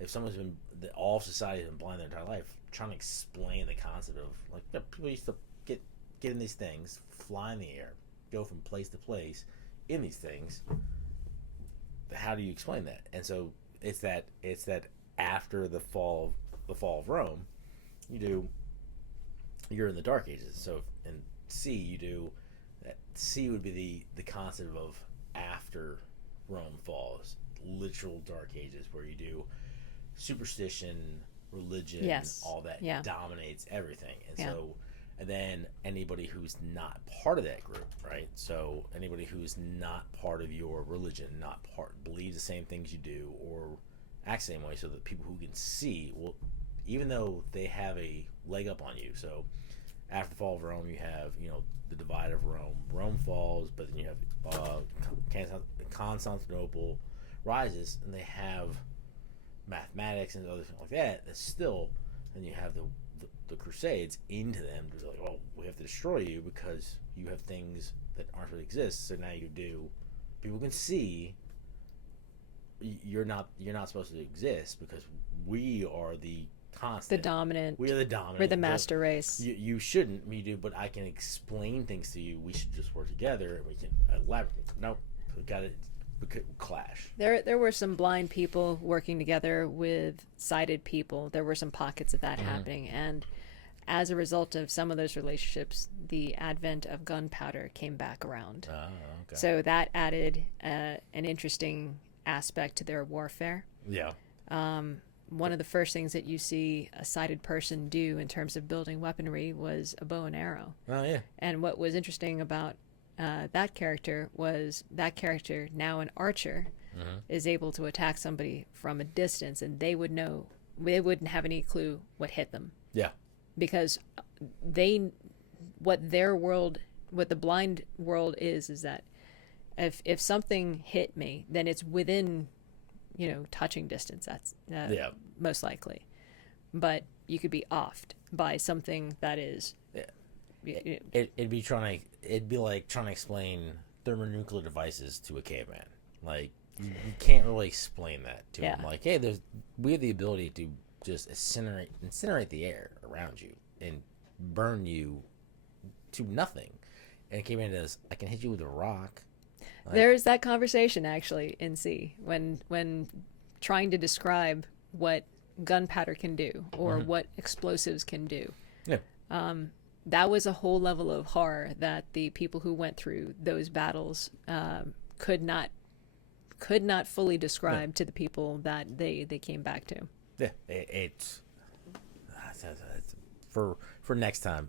If someone's been, all of society has been blind their entire life, trying to explain the concept of, like, people used to get in these things, fly in the air, go from place to place in these things. How do you explain that? And so it's that after the fall of Rome, you're in the Dark Ages. So in C, C would be the concept of after Rome falls, literal Dark Ages, where you do superstition, religion, all that dominates everything. And so, and then anybody who's not part of that group, right? So anybody who's not part of your religion, believes the same things you do, or act the same way, so that people who can see, well, even though they have a leg up on you. So after the fall of Rome, you have, the divide of Rome. Rome falls, but then you have Constantinople rises, and they have mathematics and other things like that. That's still, then you have the Crusades into them. They're like, well, we have to destroy you because you have things that aren't really exist. So now people can see you're not supposed to exist, because we are the constant, the dominant. We are the dominant. We're the master race. You shouldn't. Me do, but I can explain things to you. We should just work together, and we can elaborate. Nope, we got it. We could clash. There were some blind people working together with sighted people. There were some pockets of that happening, and as a result of some of those relationships, the advent of gunpowder came back around. Oh, okay. So that added an interesting aspect to their warfare. Yeah. One of the first things that you see a sighted person do in terms of building weaponry was a bow and arrow. Oh, yeah. And what was interesting about that character was that character, now an archer, is able to attack somebody from a distance, and they wouldn't have any clue what hit them. Yeah. Because what the blind world is that if something hit me, then it's within, touching distance. That's most likely. But you could be offed by something that is. It'd be like trying to explain thermonuclear devices to a caveman. Like, you can't really explain that to him. Like, hey, we have the ability to just incinerate the air around you and burn you to nothing. And a caveman does, I can hit you with a rock. Like, there's that conversation actually in C when trying to describe what gunpowder can do, or what explosives can do. Yeah. That was a whole level of horror that the people who went through those battles could not fully describe to the people that they came back to. Yeah, it's for next time.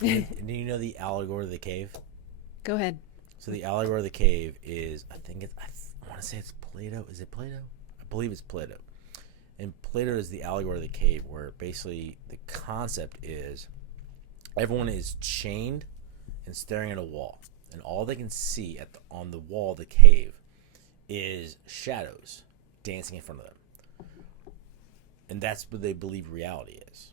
Do you know the allegory of the cave? Go ahead. So the allegory of the cave is, I want to say it's Plato. Is it Plato? I believe it's Plato. And Plato is the allegory of the cave, where basically the concept is everyone is chained and staring at a wall. and all they can see on the wall of the cave is shadows dancing in front of them. And that's what they believe reality is.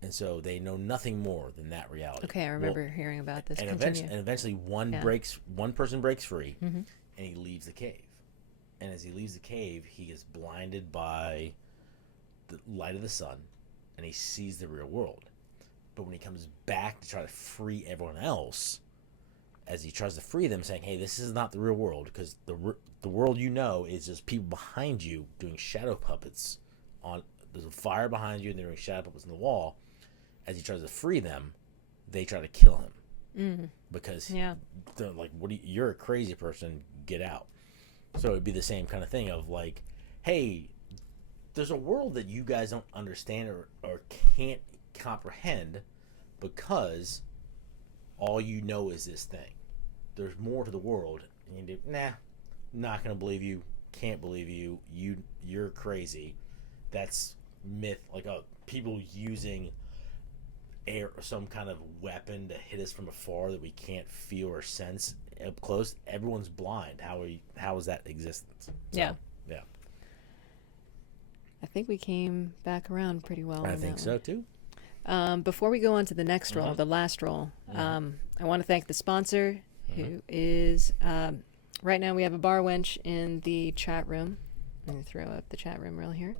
And so they know nothing more than that reality. Okay, I remember hearing about this. And, Continue. eventually one person breaks free, and he leaves the cave. And as he leaves the cave, he is blinded by the light of the sun, and he sees the real world. But when he comes back to try to free everyone else, as he tries to free them, saying, hey, this is not the real world, because the world you know is just people behind you doing shadow puppets. There's a fire behind you, and they're doing shadow puppets on the wall. As he tries to free them, they try to kill him. Because they're like, you're a crazy person, get out. So it'd be the same kind of thing of like, hey, there's a world that you guys don't understand or can't comprehend because all you know is this thing. There's more to the world. And you do, not going to believe you, can't believe you, you're crazy. That's myth, like people using air or some kind of weapon to hit us from afar that we can't feel or sense up close. Everyone's blind. How is that existence? So, yeah. Yeah. I think we came back around pretty well. I think so too. Before we go on to the next roll, the last roll, I want to thank the sponsor, who is right now we have a bar wench in the chat room. Let me throw up the chat room reel here.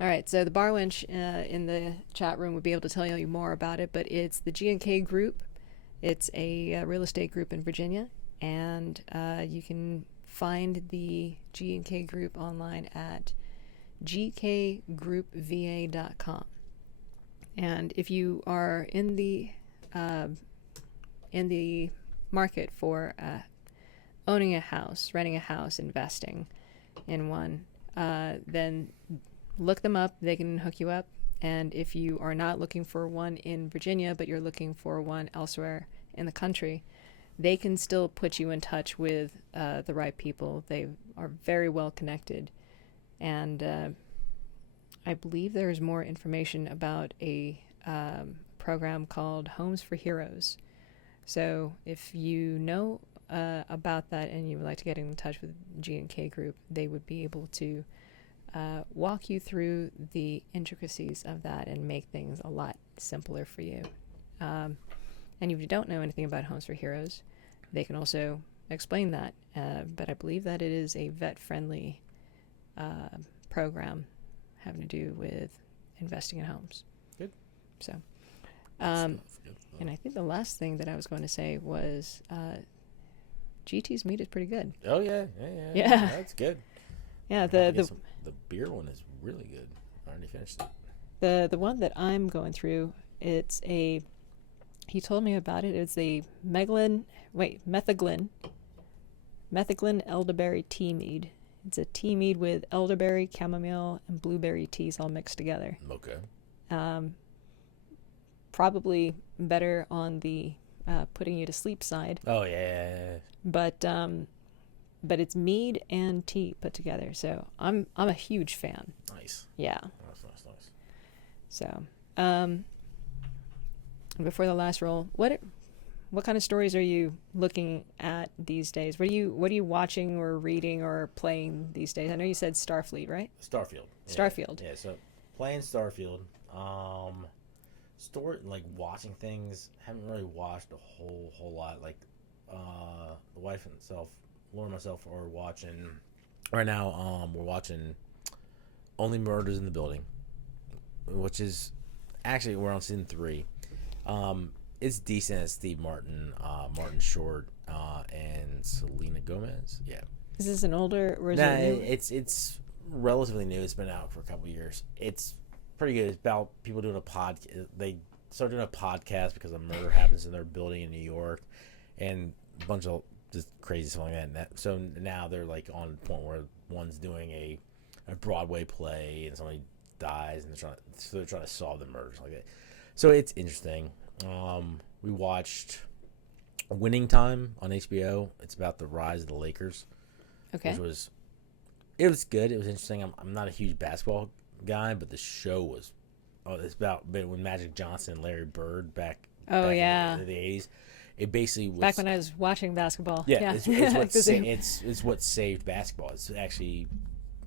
All right, so the bar wench in the chat room would be able to tell you more about it, but it's the G&K Group. It's a real estate group in Virginia, and you can find the G&K Group online at gkgroupva.com. And if you are in the market for owning a house, renting a house, investing in one, then look them up. They can hook you up. And if you are not looking for one in Virginia, but you're looking for one elsewhere in the country, they can still put you in touch with the right people. They are very well connected. And I believe there's more information about a program called Homes for Heroes. So if you know about that and you would like to get in touch with G&K Group, they would be able to walk you through the intricacies of that and make things a lot simpler for you. And if you don't know anything about Homes for Heroes, they can also explain that. But I believe that it is a vet-friendly program having to do with investing in homes. Good. So, and I think the last thing that I was going to say was GT's meat is pretty good. Oh yeah. That's good. Yeah, the beer one is really good. I already finished it. The one that I'm going through, he told me about it. It's a metheglin elderberry tea mead. It's a tea mead with elderberry, chamomile, and blueberry teas all mixed together. Okay. Probably better on the putting you to sleep side. Oh yeah. But it's mead and tea put together, so I'm a huge fan. Nice. Yeah. Nice. So, before the last roll, what kind of stories are you looking at these days? What are you watching or reading or playing these days? I know you said Starfleet, right? Starfield. Starfield. Yeah. So playing Starfield. Like watching things. Haven't really watched a whole lot. Like the wife and Laura and myself are watching right now. We're watching Only Murders in the Building, which is actually we're on season 3. It's decent. It's Steve Martin, Martin Short, and Selena Gomez. Yeah. Is this an older or is Nah, it new? It's relatively new. It's been out for a couple of years. It's pretty good. It's about people doing a podcast. They start doing a podcast because a murder happens in their building in New York, and a bunch of just crazy stuff like that. So now they're like on the point where one's doing a Broadway play and somebody dies, and they're trying to solve the murders like that. So it's interesting. We watched Winning Time on HBO. It's about the rise of the Lakers. Okay. It was good. It was interesting. I'm not a huge basketball guy, but the show was. It's about when Magic Johnson and Larry Bird back Oh, yeah. in the 80s. it basically was Back when I was watching basketball. yeah, it's what 'Cause it's what saved basketball. It's actually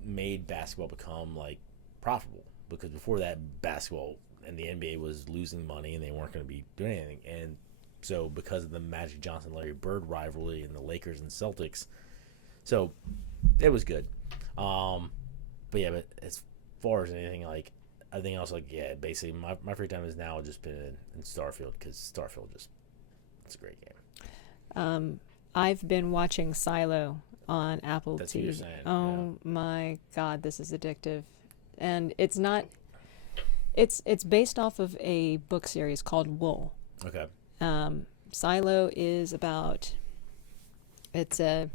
made basketball become like profitable, because before that, basketball and the NBA was losing money and they weren't going to be doing anything. And so because of the Magic Johnson Larry Bird rivalry and the Lakers and Celtics, so it was good. But yeah, but as far as anything like everything else, like yeah, basically my free time has now just been in Starfield, because Starfield just it's a great game. I've been watching Silo on Apple That's what TV. you're saying, Oh my God, this is addictive, and it's not. It's based off of a book series called Wool. Okay. Silo is about. It's a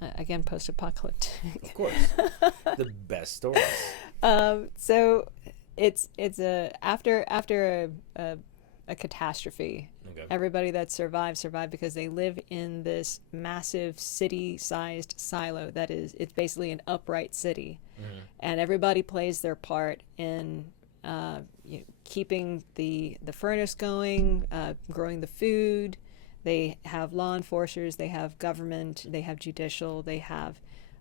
again post-apocalyptic. Of course. The best stories. So it's after a catastrophe. Okay. Everybody that survived because they live in this massive city-sized silo that is, it's basically an upright city, and everybody plays their part in keeping the furnace going, growing the food. They have law enforcers, they have government, they have judicial, they have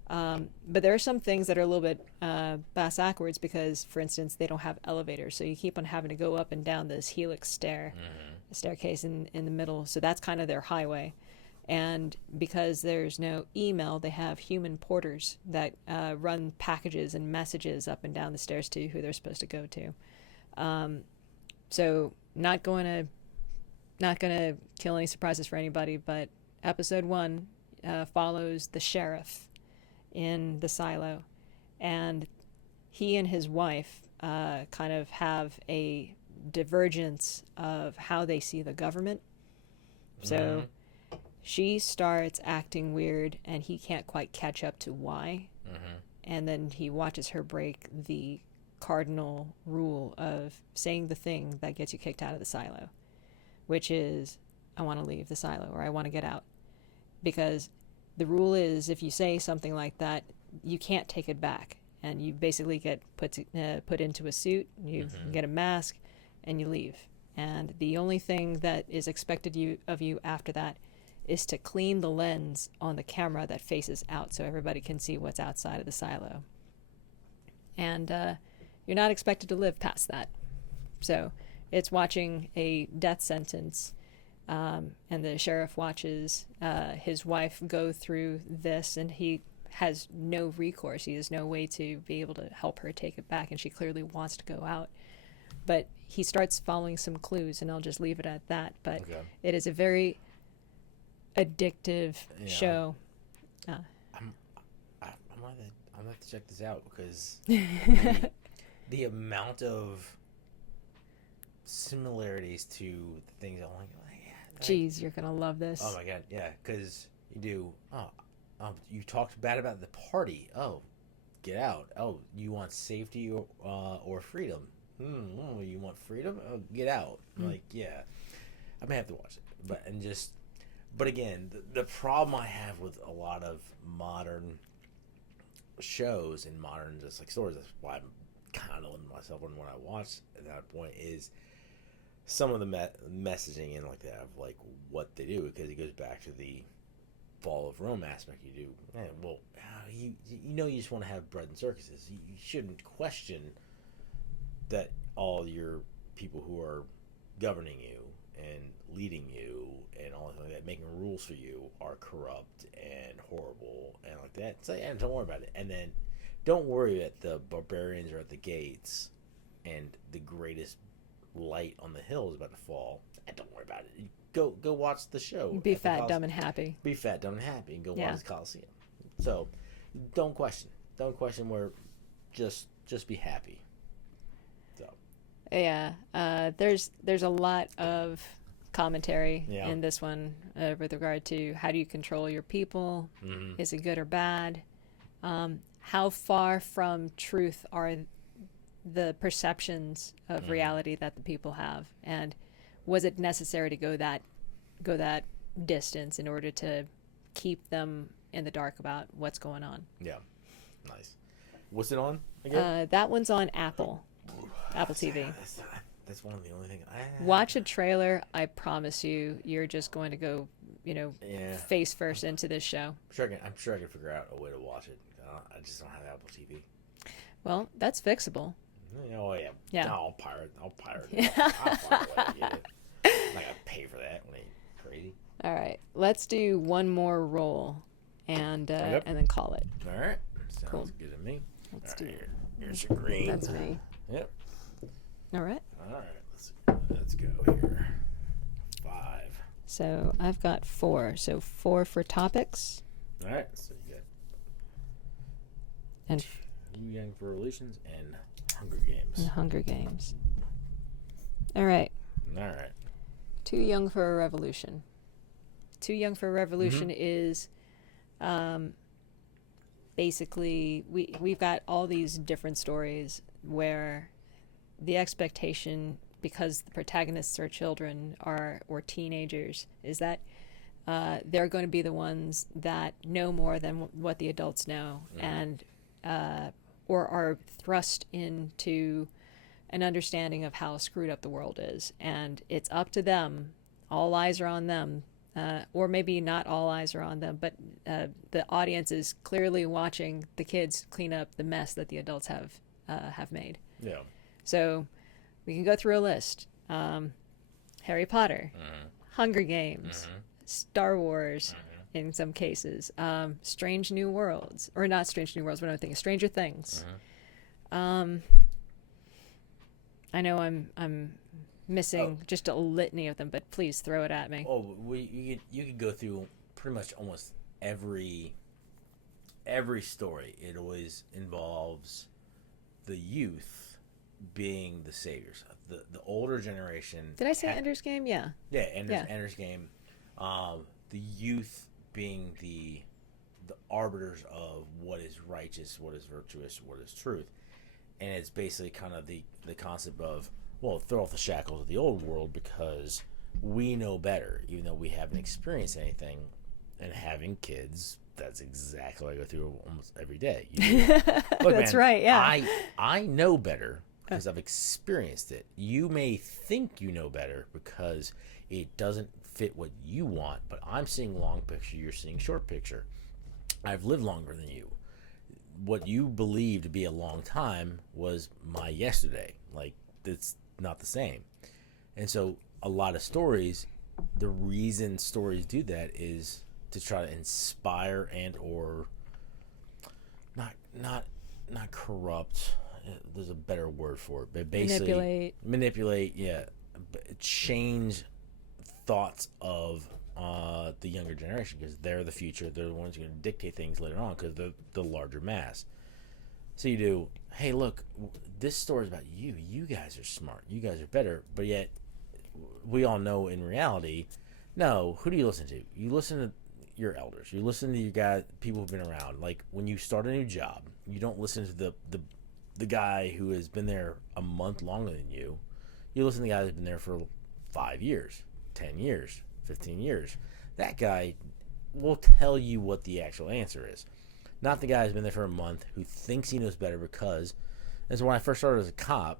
but there are some things that are a little bit backwards, because, for instance, they don't have elevators, so you keep on having to go up and down this helix staircase in the middle. So that's kind of their highway. And because there's no email, they have human porters that run packages and messages up and down the stairs to who they're supposed to go to. So not going to kill any surprises for anybody, but episode 1 follows the sheriff in the silo, and he and his wife kind of have a divergence of how they see the government. So she starts acting weird, and he can't quite catch up to why. And then he watches her break the cardinal rule of saying the thing that gets you kicked out of the silo, which is, I want to leave the silo, or I want to get out. Because the rule is, if you say something like that, you can't take it back. And you basically get put into a suit, you get a mask, and you leave. And the only thing that is expected of you after that is to clean the lens on the camera that faces out, so everybody can see what's outside of the silo. And you're not expected to live past that. So it's watching a death sentence, and the sheriff watches his wife go through this, and he has no recourse. He has no way to be able to help her take it back, and she clearly wants to go out. But he starts following some clues, and I'll just leave it at that. But it is a very addictive show. I'm gonna have to check this out, because the amount of similarities to the things I'm like, Jeez, you're gonna love this. Oh my God, yeah, because you do. You talked bad about the party. Oh, get out. Oh, you want safety or freedom? You want freedom? Oh, get out. Like, yeah, I may have to watch it. But again, the problem I have with a lot of modern shows and modern just like stories, that's why I'm kind of limiting myself on what I watch at that point, is some of the messaging and like that of like what they do, because it goes back to the fall of Rome aspect. You do, you just want to have bread and circuses. You shouldn't question that all your people who are governing you and leading you and all like that, making rules for you, are corrupt and horrible and like that. So yeah, don't worry about it. And then don't worry that the barbarians are at the gates and the greatest light on the hill is about to fall. And don't worry about it. Go watch the show. Be fat, dumb, and happy. Be fat, dumb, and happy, and go watch the Coliseum. So don't question. Don't question where. Just be happy. So yeah, there's a lot of commentary in this one with regard to how do you control your people? Is it good or bad? How far from truth are the perceptions of reality that the people have, and was it necessary to go that distance in order to keep them in the dark about what's going on? Yeah, nice. What's it on again? That one's on Apple TV. That's one of the only things. Watch a trailer. I promise you, you're just going to go, face first into this show. I'm sure I can figure out a way to watch it. I just don't have Apple TV. Well, that's fixable. Oh yeah. Yeah. I'll pirate it. I'll find a way to get it. I'm not gonna pay for that. What are you, crazy? All right, let's do one more roll, and then call it. All right. Sounds Cool. good to me. Let's All do. right, here's your green. That's me. Yep. All right. All right. Let's go here. 5. So I've got 4. So 4 for topics. All right. So you got And New Young for Revolutions and Hunger Games. Hunger Games. All right. All right. Too Young for a Revolution. Too Young for a Revolution is basically we've got all these different stories where the expectation, because the protagonists are children or teenagers, is that they're going to be the ones that know more than what the adults know, and or are thrust into an understanding of how screwed up the world is, and it's up to them. All eyes are on them, or maybe not all eyes are on them, but the audience is clearly watching the kids clean up the mess that the adults have made. Yeah. So we can go through a list. Harry Potter, Hunger Games, Star Wars, in some cases, Strange New Worlds, or not Strange New Worlds, but I'm thinking Stranger Things. I know I'm missing just a litany of them, but please throw it at me. Oh, you could go through pretty much almost every story. It always involves the youth being the saviors. The older generation. Did I say Ender's Game? Yeah. Yeah, Ender's Game. The youth being the arbiters of what is righteous, what is virtuous, what is truth. And it's basically kind of the concept of, well, throw off the shackles of the old world because we know better, even though we haven't experienced anything. And having kids, that's exactly what I go through almost every day. Look, That's man, right, yeah. I know better because I've experienced it. You may think you know better because it doesn't fit what you want, but I'm seeing long picture, you're seeing short picture. I've lived longer than you. What you believe to be a long time was my yesterday. Like, it's not the same. And so a lot of stories, the reason stories do that is to try to inspire and or not corrupt. There's a better word for it, but basically manipulate, yeah, change thoughts of the younger generation, because they're the future. They're the ones who are going to dictate things later on because they're the larger mass. So you do, hey, look, this story is about you. You guys are smart. You guys are better. But yet, we all know in reality, no, who do you listen to? You listen to your elders. You listen to your guys, people who've been around. Like, when you start a new job, you don't listen to the guy who has been there a month longer than you. You listen to the guy who's been there for 5 years, 10 years, 15 years. That guy will tell you what the actual answer is. Not the guy who's been there for a month who thinks he knows better, because, as when I first started as a cop,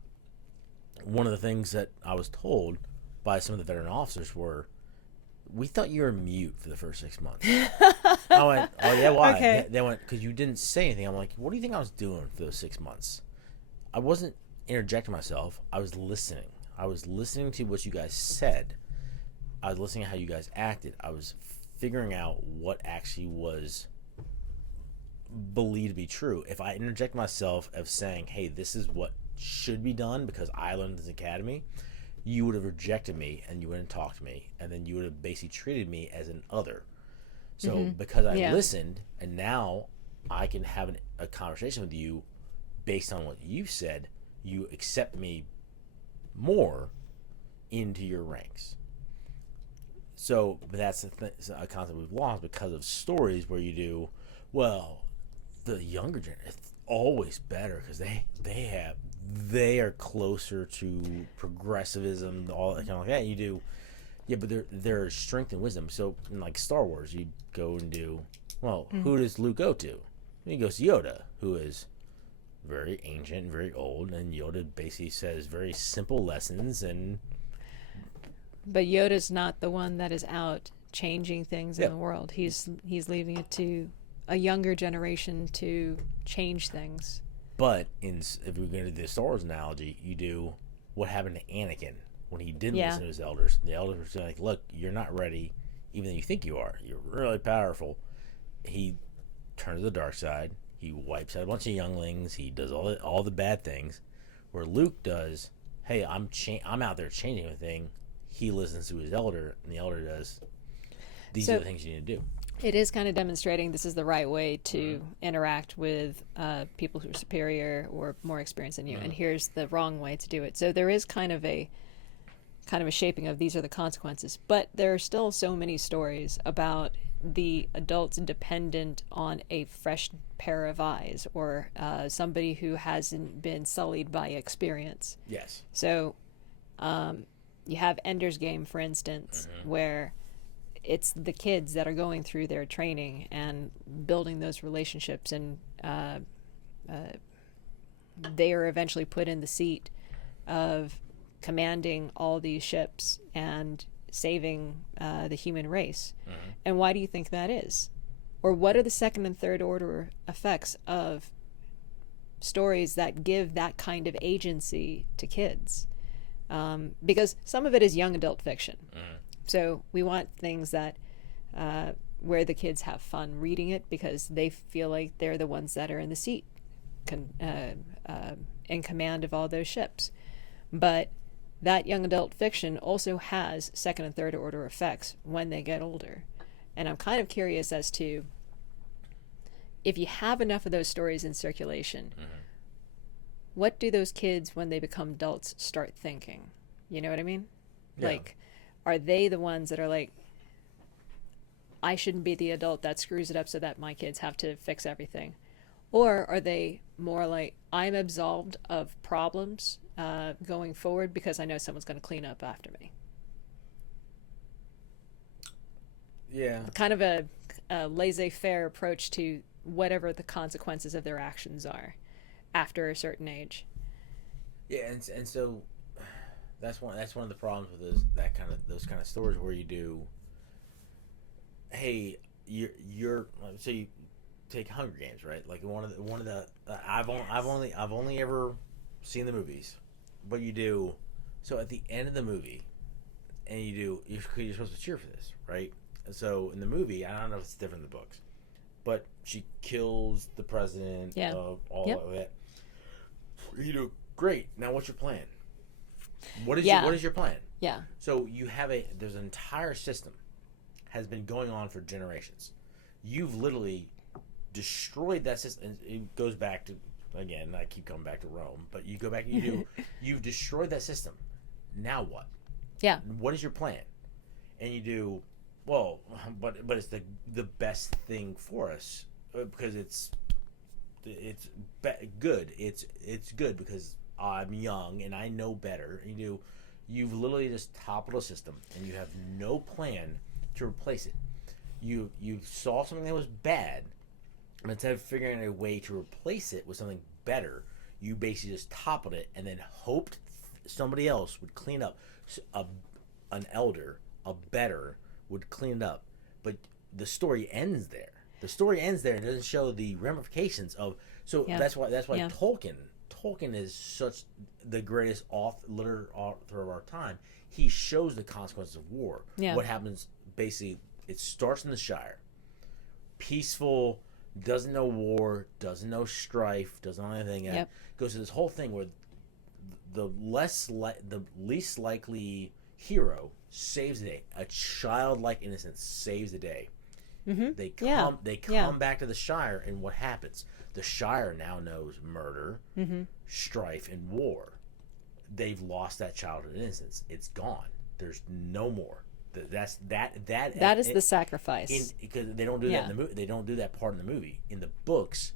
one of the things that I was told by some of the veteran officers were, we thought you were mute for the first 6 months. I went, oh yeah, why? Okay. They went, because you didn't say anything. I'm like, what do you think I was doing for those 6 months? I wasn't interjecting myself. I was listening. I was listening to what you guys said. I was listening to how you guys acted. I was figuring out what actually was believed to be true. If I interject myself of saying, hey, this is what should be done because I learned this academy, you would have rejected me and you wouldn't talk to me, and then you would have basically treated me as an other. So because I listened, and now I can have a conversation with you based on what you said, you accept me more into your ranks. So that's a concept we've lost because of stories where you do, well, the younger generation, it's always better because they are closer to progressivism, all that kind of like that. You do, yeah, but there's strength and wisdom. So in like Star Wars, you go and do, well, who does Luke go to? He goes to Yoda, who is very ancient, very old, and Yoda basically says very simple lessons. And But Yoda's not the one that is out changing things in Yeah. the world. He's leaving it to a younger generation to change things. but if we're going to do the Star Wars analogy, you do what happened to Anakin when he didn't Yeah. listen to his elders. The elders were like, "Look, you're not ready, even though you think you are. You're really powerful." He turns to the dark side. He wipes out a bunch of younglings. He does all the bad things. Where Luke does, "Hey, I'm out there changing everything." He listens to his elder, and the elder does, "These So- are the things you need to do." It is kind of demonstrating this is the right way to interact with people who are superior or more experienced than you, and here's the wrong way to do it. So there is kind of a shaping of these are the consequences. But there are still so many stories about the adults dependent on a fresh pair of eyes or somebody who hasn't been sullied by experience. Yes. So you have Ender's Game, for instance, where it's the kids that are going through their training and building those relationships, and they are eventually put in the seat of commanding all these ships and saving the human race. And why do you think that is? Or what are the second and third order effects of stories that give that kind of agency to kids? Because some of it is young adult fiction. So we want things that where the kids have fun reading it because they feel like they're the ones that are in the seat in command of all those ships. But that young adult fiction also has second and third order effects when they get older. And I'm kind of curious as to if you have enough of those stories in circulation, what do those kids, when they become adults, start thinking? You know what I mean? Yeah. Like, are they the ones that are like, I shouldn't be the adult that screws it up so that my kids have to fix everything? Or are they more like, I'm absolved of problems going forward because I know someone's going to clean up after me? Yeah. Kind of a laissez-faire approach to whatever the consequences of their actions are after a certain age. Yeah, and so that's one of the problems with those kind of stories where you do, hey, you're so you take Hunger Games, right? Like one of the I've only ever seen the movies, but you do so at the end of the movie, and you're supposed to cheer for this, right? So in the movie, I don't know if it's different in the books, but she kills the president of all of that. You do great. Now, what's your plan? What is your plan? Yeah. So you have there's an entire system has been going on for generations. You've literally destroyed that system. And it goes back to, again, I keep coming back to Rome, but you go back and you've destroyed that system. Now what? Yeah. What is your plan? And you do, well, but it's the best thing for us because it's good. It's good because I'm young and I know better. You've literally just toppled a system and you have no plan to replace it. You saw something that was bad, and instead of figuring out a way to replace it with something better, you basically just toppled it and then hoped somebody else would clean up. An elder, a better, would clean it up. But the story ends there. The story ends there and doesn't show the ramifications of. So that's why Tolkien is such the greatest author of our time. He shows the consequences of war. Yeah. What happens basically? It starts in the Shire, peaceful, doesn't know war, doesn't know strife, doesn't know anything. Yep. Goes to this whole thing where the least likely hero saves the day. A childlike innocence saves the day. Mm-hmm. They come back to the Shire, and what happens? The Shire now knows murder, strife, and war. They've lost that childhood innocence. It's gone. There's no more. That is the sacrifice. Because they don't do that in the movie. They don't do that part in the movie. In the books,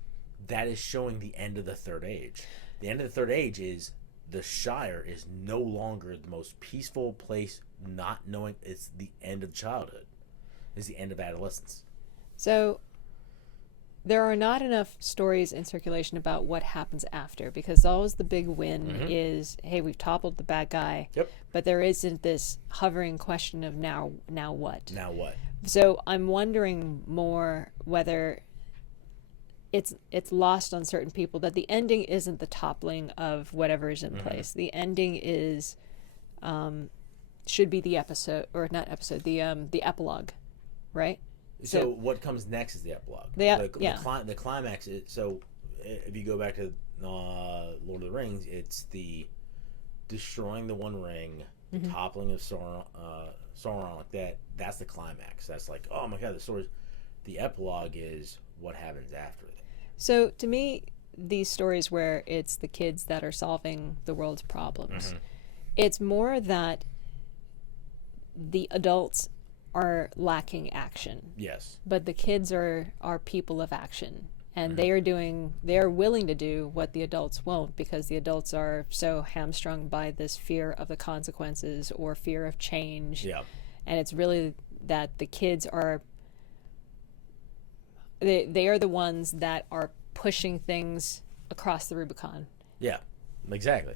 that is showing the end of the Third Age. The end of the Third Age is the Shire is no longer the most peaceful place. Not knowing it's the end of childhood. It's the end of adolescence. So there are not enough stories in circulation about what happens after, because always the big win is, hey, we've toppled the bad guy. Yep. But there isn't this hovering question of now what? Now what? So I'm wondering more whether it's lost on certain people that the ending isn't the toppling of whatever is in place. The ending is should be the episode, or not episode, the epilogue, right? So what comes next is the epilogue. The climax is, so if you go back to Lord of the Rings, it's the destroying the One Ring, the toppling of Sauron, like that. That's the climax. That's like, oh my god, the story. The epilogue is what happens after it. So to me, these stories where it's the kids that are solving the world's problems, it's more that the adults are lacking action. Yes. But the kids are people of action, and they are willing to do what the adults won't, because the adults are so hamstrung by this fear of the consequences or fear of change. Yeah. And it's really that the kids are they are the ones that are pushing things across the Rubicon. Yeah, exactly.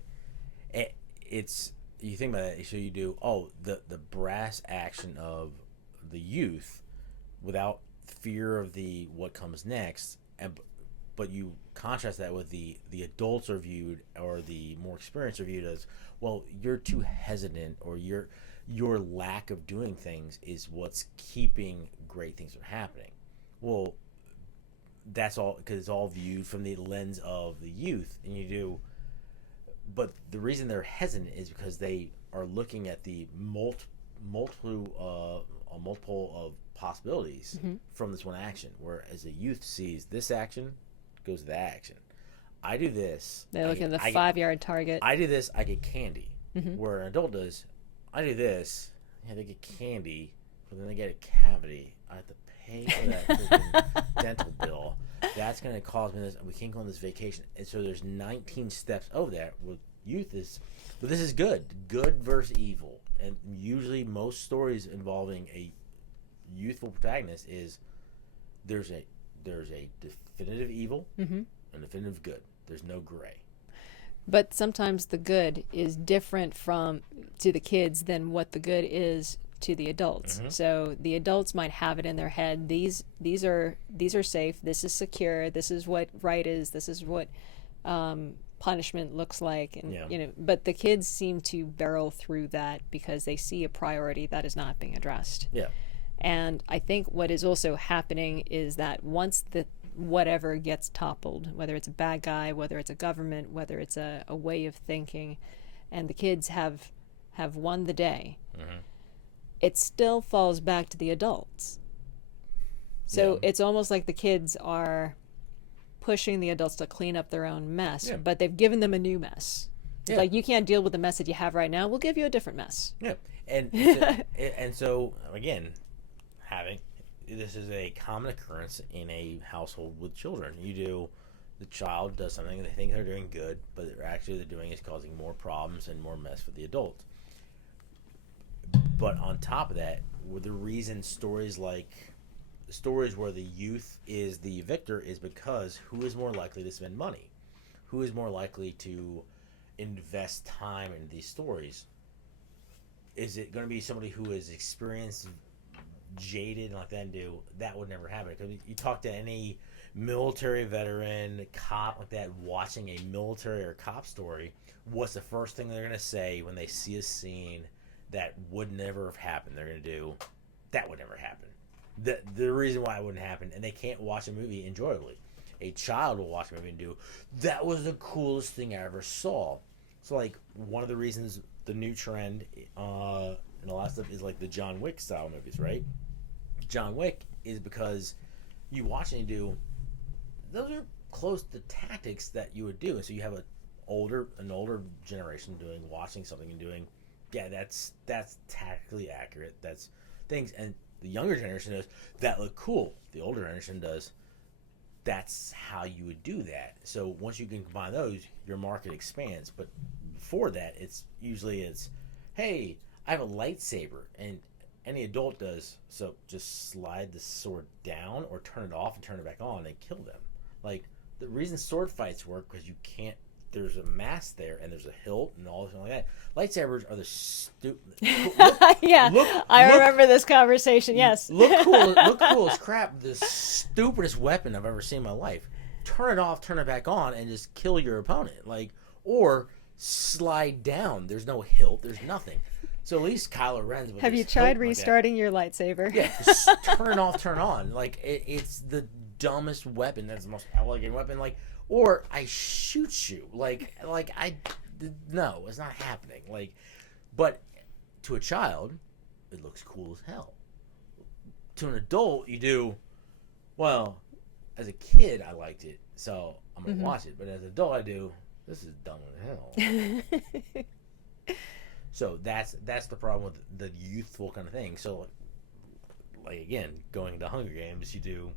It's, you think about it, so you do, the brass action of the youth without fear of the what comes next, but you contrast that with the adults are viewed, or the more experienced are viewed as, well, you're too hesitant, or your lack of doing things is what's keeping great things from happening. Well, that's all because it's all viewed from the lens of the youth, and you do. But the reason they're hesitant is because they are looking at the multiple of possibilities from this one action. Whereas a youth sees this action, goes to that action. I do this. They look at the 5-yard target. I do this, I get candy. Where an adult does, I do this, they get candy, but then they get a cavity. I have to pay for that freaking dental bill. That's going to cause me this. We can't go on this vacation. And so there's 19 steps over that. With youth is, but this is good versus evil. And usually most stories involving a youthful protagonist is there's a definitive evil and definitive good. There's no gray. But sometimes the good is different to the kids than what the good is to the adults. So the adults might have it in their head, these are safe, this is secure, this is what right is, this is what punishment looks like, and but the kids seem to barrel through that because they see a priority that is not being addressed. And I think what is also happening is that once the whatever gets toppled, whether it's a bad guy, whether it's a government, whether it's a way of thinking, and the kids have won the day, it still falls back to the adults. So it's almost like the kids are pushing the adults to clean up their own mess, but they've given them a new mess. It's like, you can't deal with the mess that you have right now, we'll give you a different mess. And so again, this is a common occurrence in a household with children. The child does something, they think they're doing good, but they're doing is causing more problems and more mess for the adults. But on top of that, the reason stories where the youth is the victor is because who is more likely to spend money? Who is more likely to invest time in these stories? Is it going to be somebody who is experienced, jaded, and like that, and that would never happen? Because you talk to any military veteran, cop like that, watching a military or cop story, what's the first thing they're going to say when they see a scene that would never have happened? They're going to do, that would never happen. The reason why it wouldn't happen, and they can't watch a movie enjoyably. A child will watch a movie and do, that was the coolest thing I ever saw. So like, one of the reasons the new trend and a lot of stuff is like the John Wick style movies, right? John Wick is because you watch it and do, those are close to tactics that you would do. And so you have an older generation watching something and doing, that's tactically accurate. That's things. And the younger generation does, that look cool. The older generation does, that's how you would do that. So once you can combine those, your market expands. But before that, it's usually hey, I have a lightsaber, and any adult does. So just slide the sword down or turn it off and turn it back on and kill them. Like, the reason sword fights work because you can't. There's a mask there and there's a hilt and all this like that. Lightsabers are the stupid. Yeah, I remember this conversation. Yes, look cool as crap. The stupidest weapon I've ever seen in my life. Turn it off, turn it back on, and just kill your opponent. Like, or slide down. There's no hilt. There's nothing. So at least Kylo Ren's. Have you tried restarting your lightsaber? Yeah, just turn off, turn on. Like, it's the dumbest weapon. That's the most elegant weapon. Like, or I shoot you. No, it's not happening. Like, but to a child, it looks cool as hell. To an adult, you do. Well, as a kid, I liked it, so I'm gonna watch it. But as an adult, I do. This is dumb as hell. So that's the problem with the youthful kind of thing. So, like again, going to Hunger Games, you do.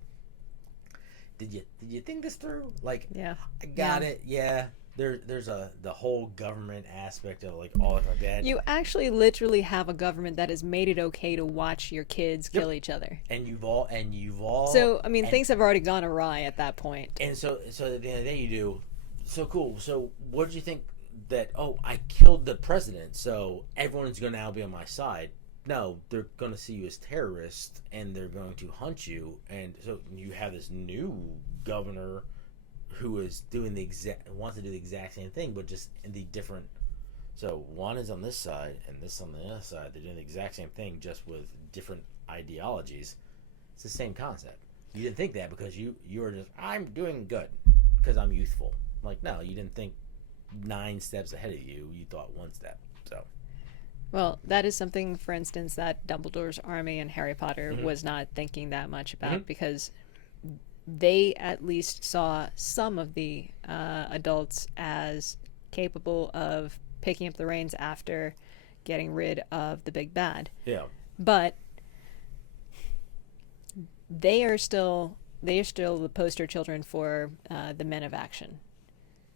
Did you think this through? Like, yeah, I got it. Yeah, there's the whole government aspect of like all like that. You actually literally have a government that has made it okay to watch your kids kill each other. And you've all. So I mean, things have already gone awry at that point. And so at the end of the day, you do. So cool. So what did you think that? Oh, I killed the president, so everyone's gonna now be on my side. No, they're going to see you as terrorists, and they're going to hunt you. And so you have this new governor who is doing wants to do the exact same thing, but just in the different. So one is on this side, and this on the other side. They're doing the exact same thing, just with different ideologies. It's the same concept. You didn't think that because you were just, I'm doing good because I'm youthful. Like, no, you didn't think 9 steps ahead of you. You thought 1 step. So. Well, that is something, for instance, that Dumbledore's army and Harry Potter was not thinking that much about because they at least saw some of the adults as capable of picking up the reins after getting rid of the big bad. Yeah. But they are still the poster children for the men of action,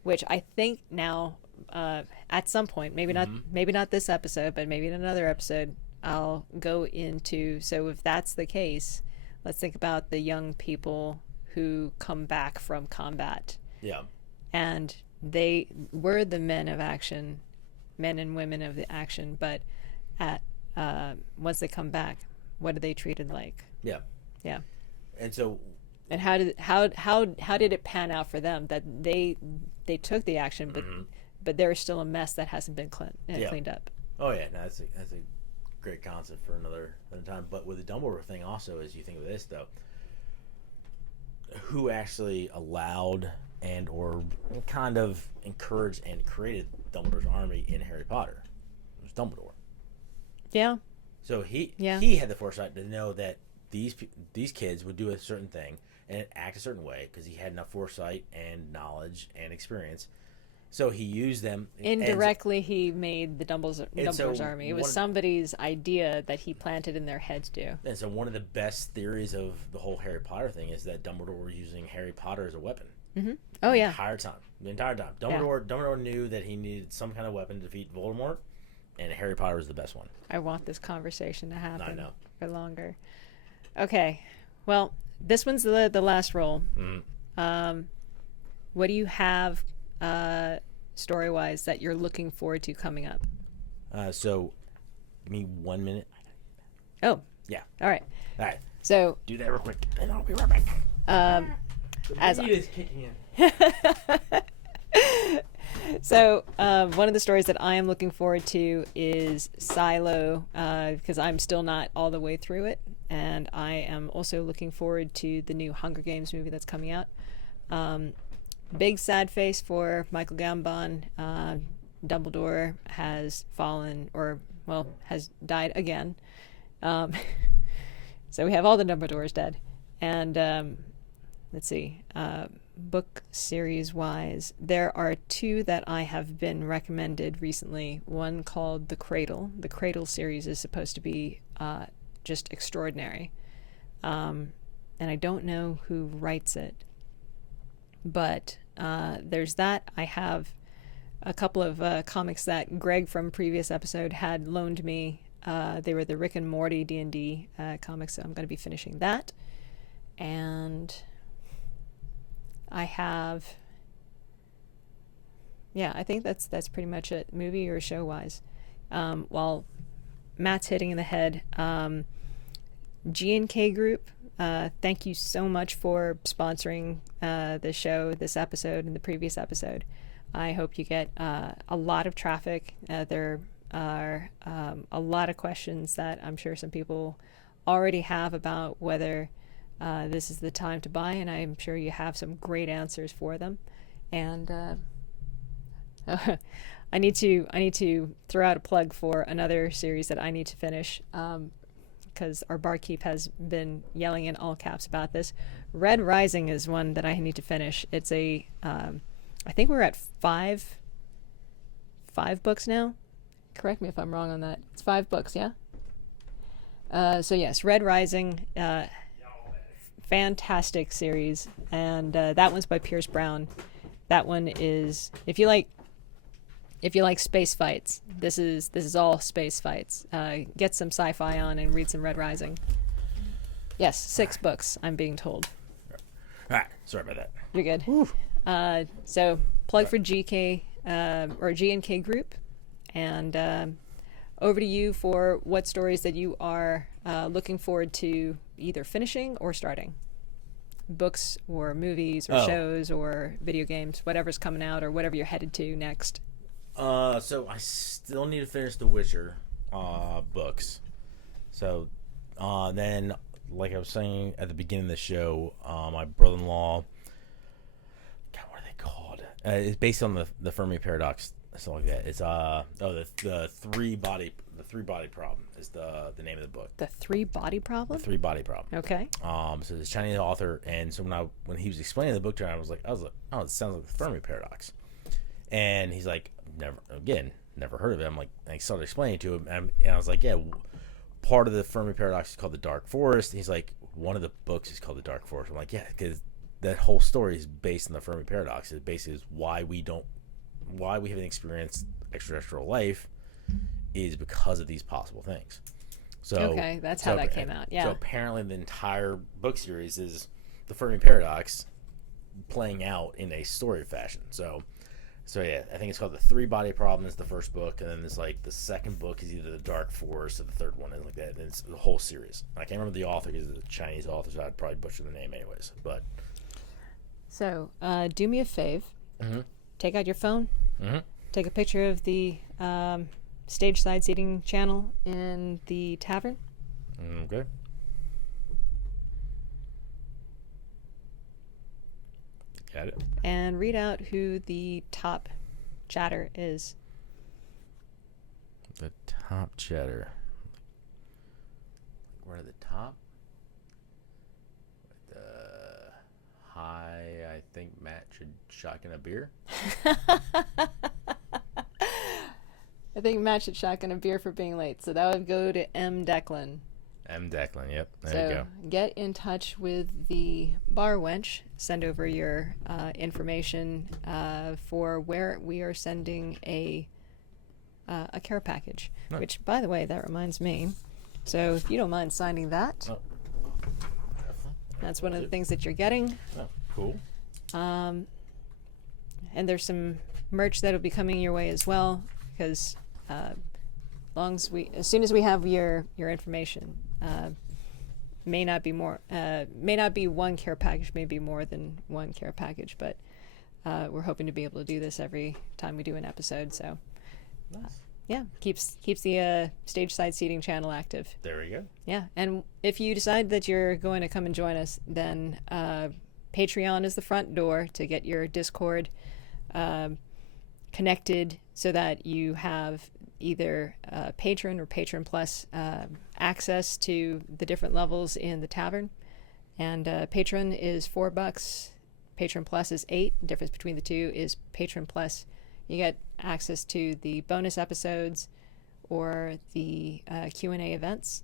which I think now. At some point, maybe not this episode, but maybe in another episode, I'll go into. So if that's the case, let's think about the young people who come back from combat. Yeah. And they were the men of action, men and women of the action, but at once they come back, what are they treated like? Yeah. Yeah. And so. And how did it pan out for them that they took the action, but there's still a mess that hasn't been cleaned up. Oh yeah, no, that's a great concept for another time. But with the Dumbledore thing, also, as you think of this though, who actually allowed and or kind of encouraged and created Dumbledore's army in Harry Potter? It was Dumbledore. Yeah. So he had the foresight to know that these kids would do a certain thing and act a certain way because he had enough foresight and knowledge and experience. So he used them. Indirectly, he made the Dumbledore's army. It was somebody's idea that he planted in their head to do. And so one of the best theories of the whole Harry Potter thing is that Dumbledore was using Harry Potter as a weapon. Mm-hmm. Oh, yeah. The entire time. Dumbledore knew that he needed some kind of weapon to defeat Voldemort, and Harry Potter was the best one. I want this conversation to happen I know. For longer. Okay. Well, this one's the last roll. Mm-hmm. What do you have... story-wise that you're looking forward to coming up? So give me 1 minute. Oh. Yeah. All right. So do that real quick and I'll be right back. As is kicking in. So one of the stories that I am looking forward to is Silo, because I'm still not all the way through it, and I am also looking forward to the new Hunger Games movie that's coming out. Big sad face for Michael Gambon. Dumbledore has fallen, has died again. So we have all the Dumbledores dead. And let's see, book series wise, there are 2 that I have been recommended recently. One called The Cradle. The Cradle series is supposed to be just extraordinary. And I don't know who writes it. But there's that. I have a couple of comics that Greg from previous episode had loaned me They were the Rick and Morty D&D comics, so I'm going to be finishing that. And I have, I think that's pretty much it, movie or show wise. While Matt's hitting in the head, G&K Group, thank you so much for sponsoring the show, this episode, and the previous episode. I hope you get a lot of traffic. There are a lot of questions that I'm sure some people already have about whether this is the time to buy, and I'm sure you have some great answers for them. And I need to throw out a plug for another series that I need to finish, because our barkeep has been yelling in all caps about this. Red Rising is one that I need to finish. It's a I think we're at five books now. Correct me if I'm wrong on that. It's 5 books, yeah? So yes, Red Rising, fantastic series, and that one's by Pierce Brown. That one is, if you like space fights, this is all space fights. Get some sci-fi on and read some Red Rising. Yes, 6 books, I'm being told. All right, sorry about that. You're good. So plug for GK or G&K Group, and over to you for what stories that you are looking forward to either finishing or starting. Books or movies or shows or video games, whatever's coming out or whatever you're headed to next. So I still need to finish the Witcher books. So then, like I was saying at the beginning of the show, my brother-in-law, God, what are they called? It's based on the Fermi paradox, something like that. It's the three body problem is the name of the book. The 3 body problem. The 3 body problem. Okay. So this Chinese author, and so when he was explaining the book to me, I was like, oh, it sounds like the Fermi paradox. And he's like, never heard of it. I'm like, and I started explaining to him, and I was like, yeah, part of the Fermi paradox is called the Dark Forest. He's like, one of the books is called the Dark Forest. I'm like, yeah, because that whole story is based on the Fermi paradox. It basically is why we haven't experienced extraterrestrial life is because of these possible things. So okay, that's how that came out. Yeah. So apparently the entire book series is the Fermi paradox playing out in a story fashion. So yeah, I think it's called the 3 body problem is the first book, and then there's like the second book is either the Dark Forest or the third one is like that. And it's the whole series. I can't remember the author because it's a Chinese author, so I'd probably butcher the name anyways. But so do me a fave. Mm-hmm. Take out your phone. Mm-hmm. Take a picture of the stage side seating channel in the tavern. Okay. Got it. And read out who the top chatter is. The top chatter. Right at the top. Hi, I think Matt should shotgun a beer. I think Matt should shotgun a beer for being late. So that would go to M. Declan. M. Declan, yep. There you go. Get in touch with the bar wench. Send over your information for where we are sending a care package. Oh. Which, by the way, that reminds me. So if you don't mind signing that, that's one of the things that you're getting. Oh, cool. And there's some merch that'll be coming your way as well, because as soon as we have your information, may not be one care package, maybe more than one care package, but we're hoping to be able to do this every time we do an episode. So, yeah, keeps the stage side seating channel active. There we go. Yeah, and if you decide that you're going to come and join us, then Patreon is the front door to get your Discord connected, so that you have either Patron or Patron Plus access to the different levels in the tavern. And Patron is $4. Patron Plus is $8. The difference between the two is Patron Plus, you get access to the bonus episodes or the Q&A events,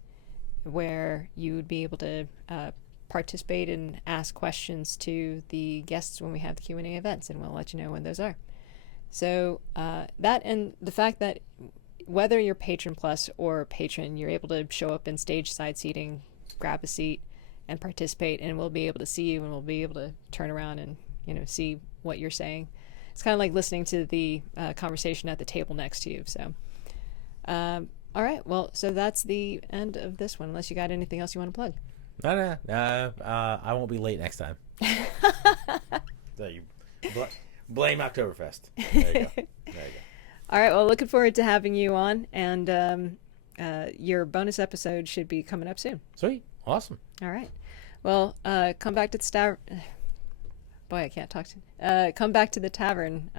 where you would be able to participate and ask questions to the guests when we have the Q&A events, and we'll let you know when those are. So that, and the fact that whether you're patron plus or patron, you're able to show up in stage side seating, grab a seat, and participate, and we'll be able to see you, and we'll be able to turn around and see what you're saying. It's kind of like listening to the conversation at the table next to you. So, all right, well, so that's the end of this one. Unless you got anything else you want to plug. No. I won't be late next time. So you blame Oktoberfest. There you go. All right, well, looking forward to having you on, and your bonus episode should be coming up soon. Sweet. Awesome. All right. Well, come back to the tavern. Boy, I can't talk to. Come back to the tavern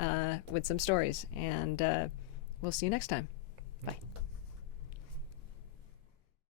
with some stories, and we'll see you next time.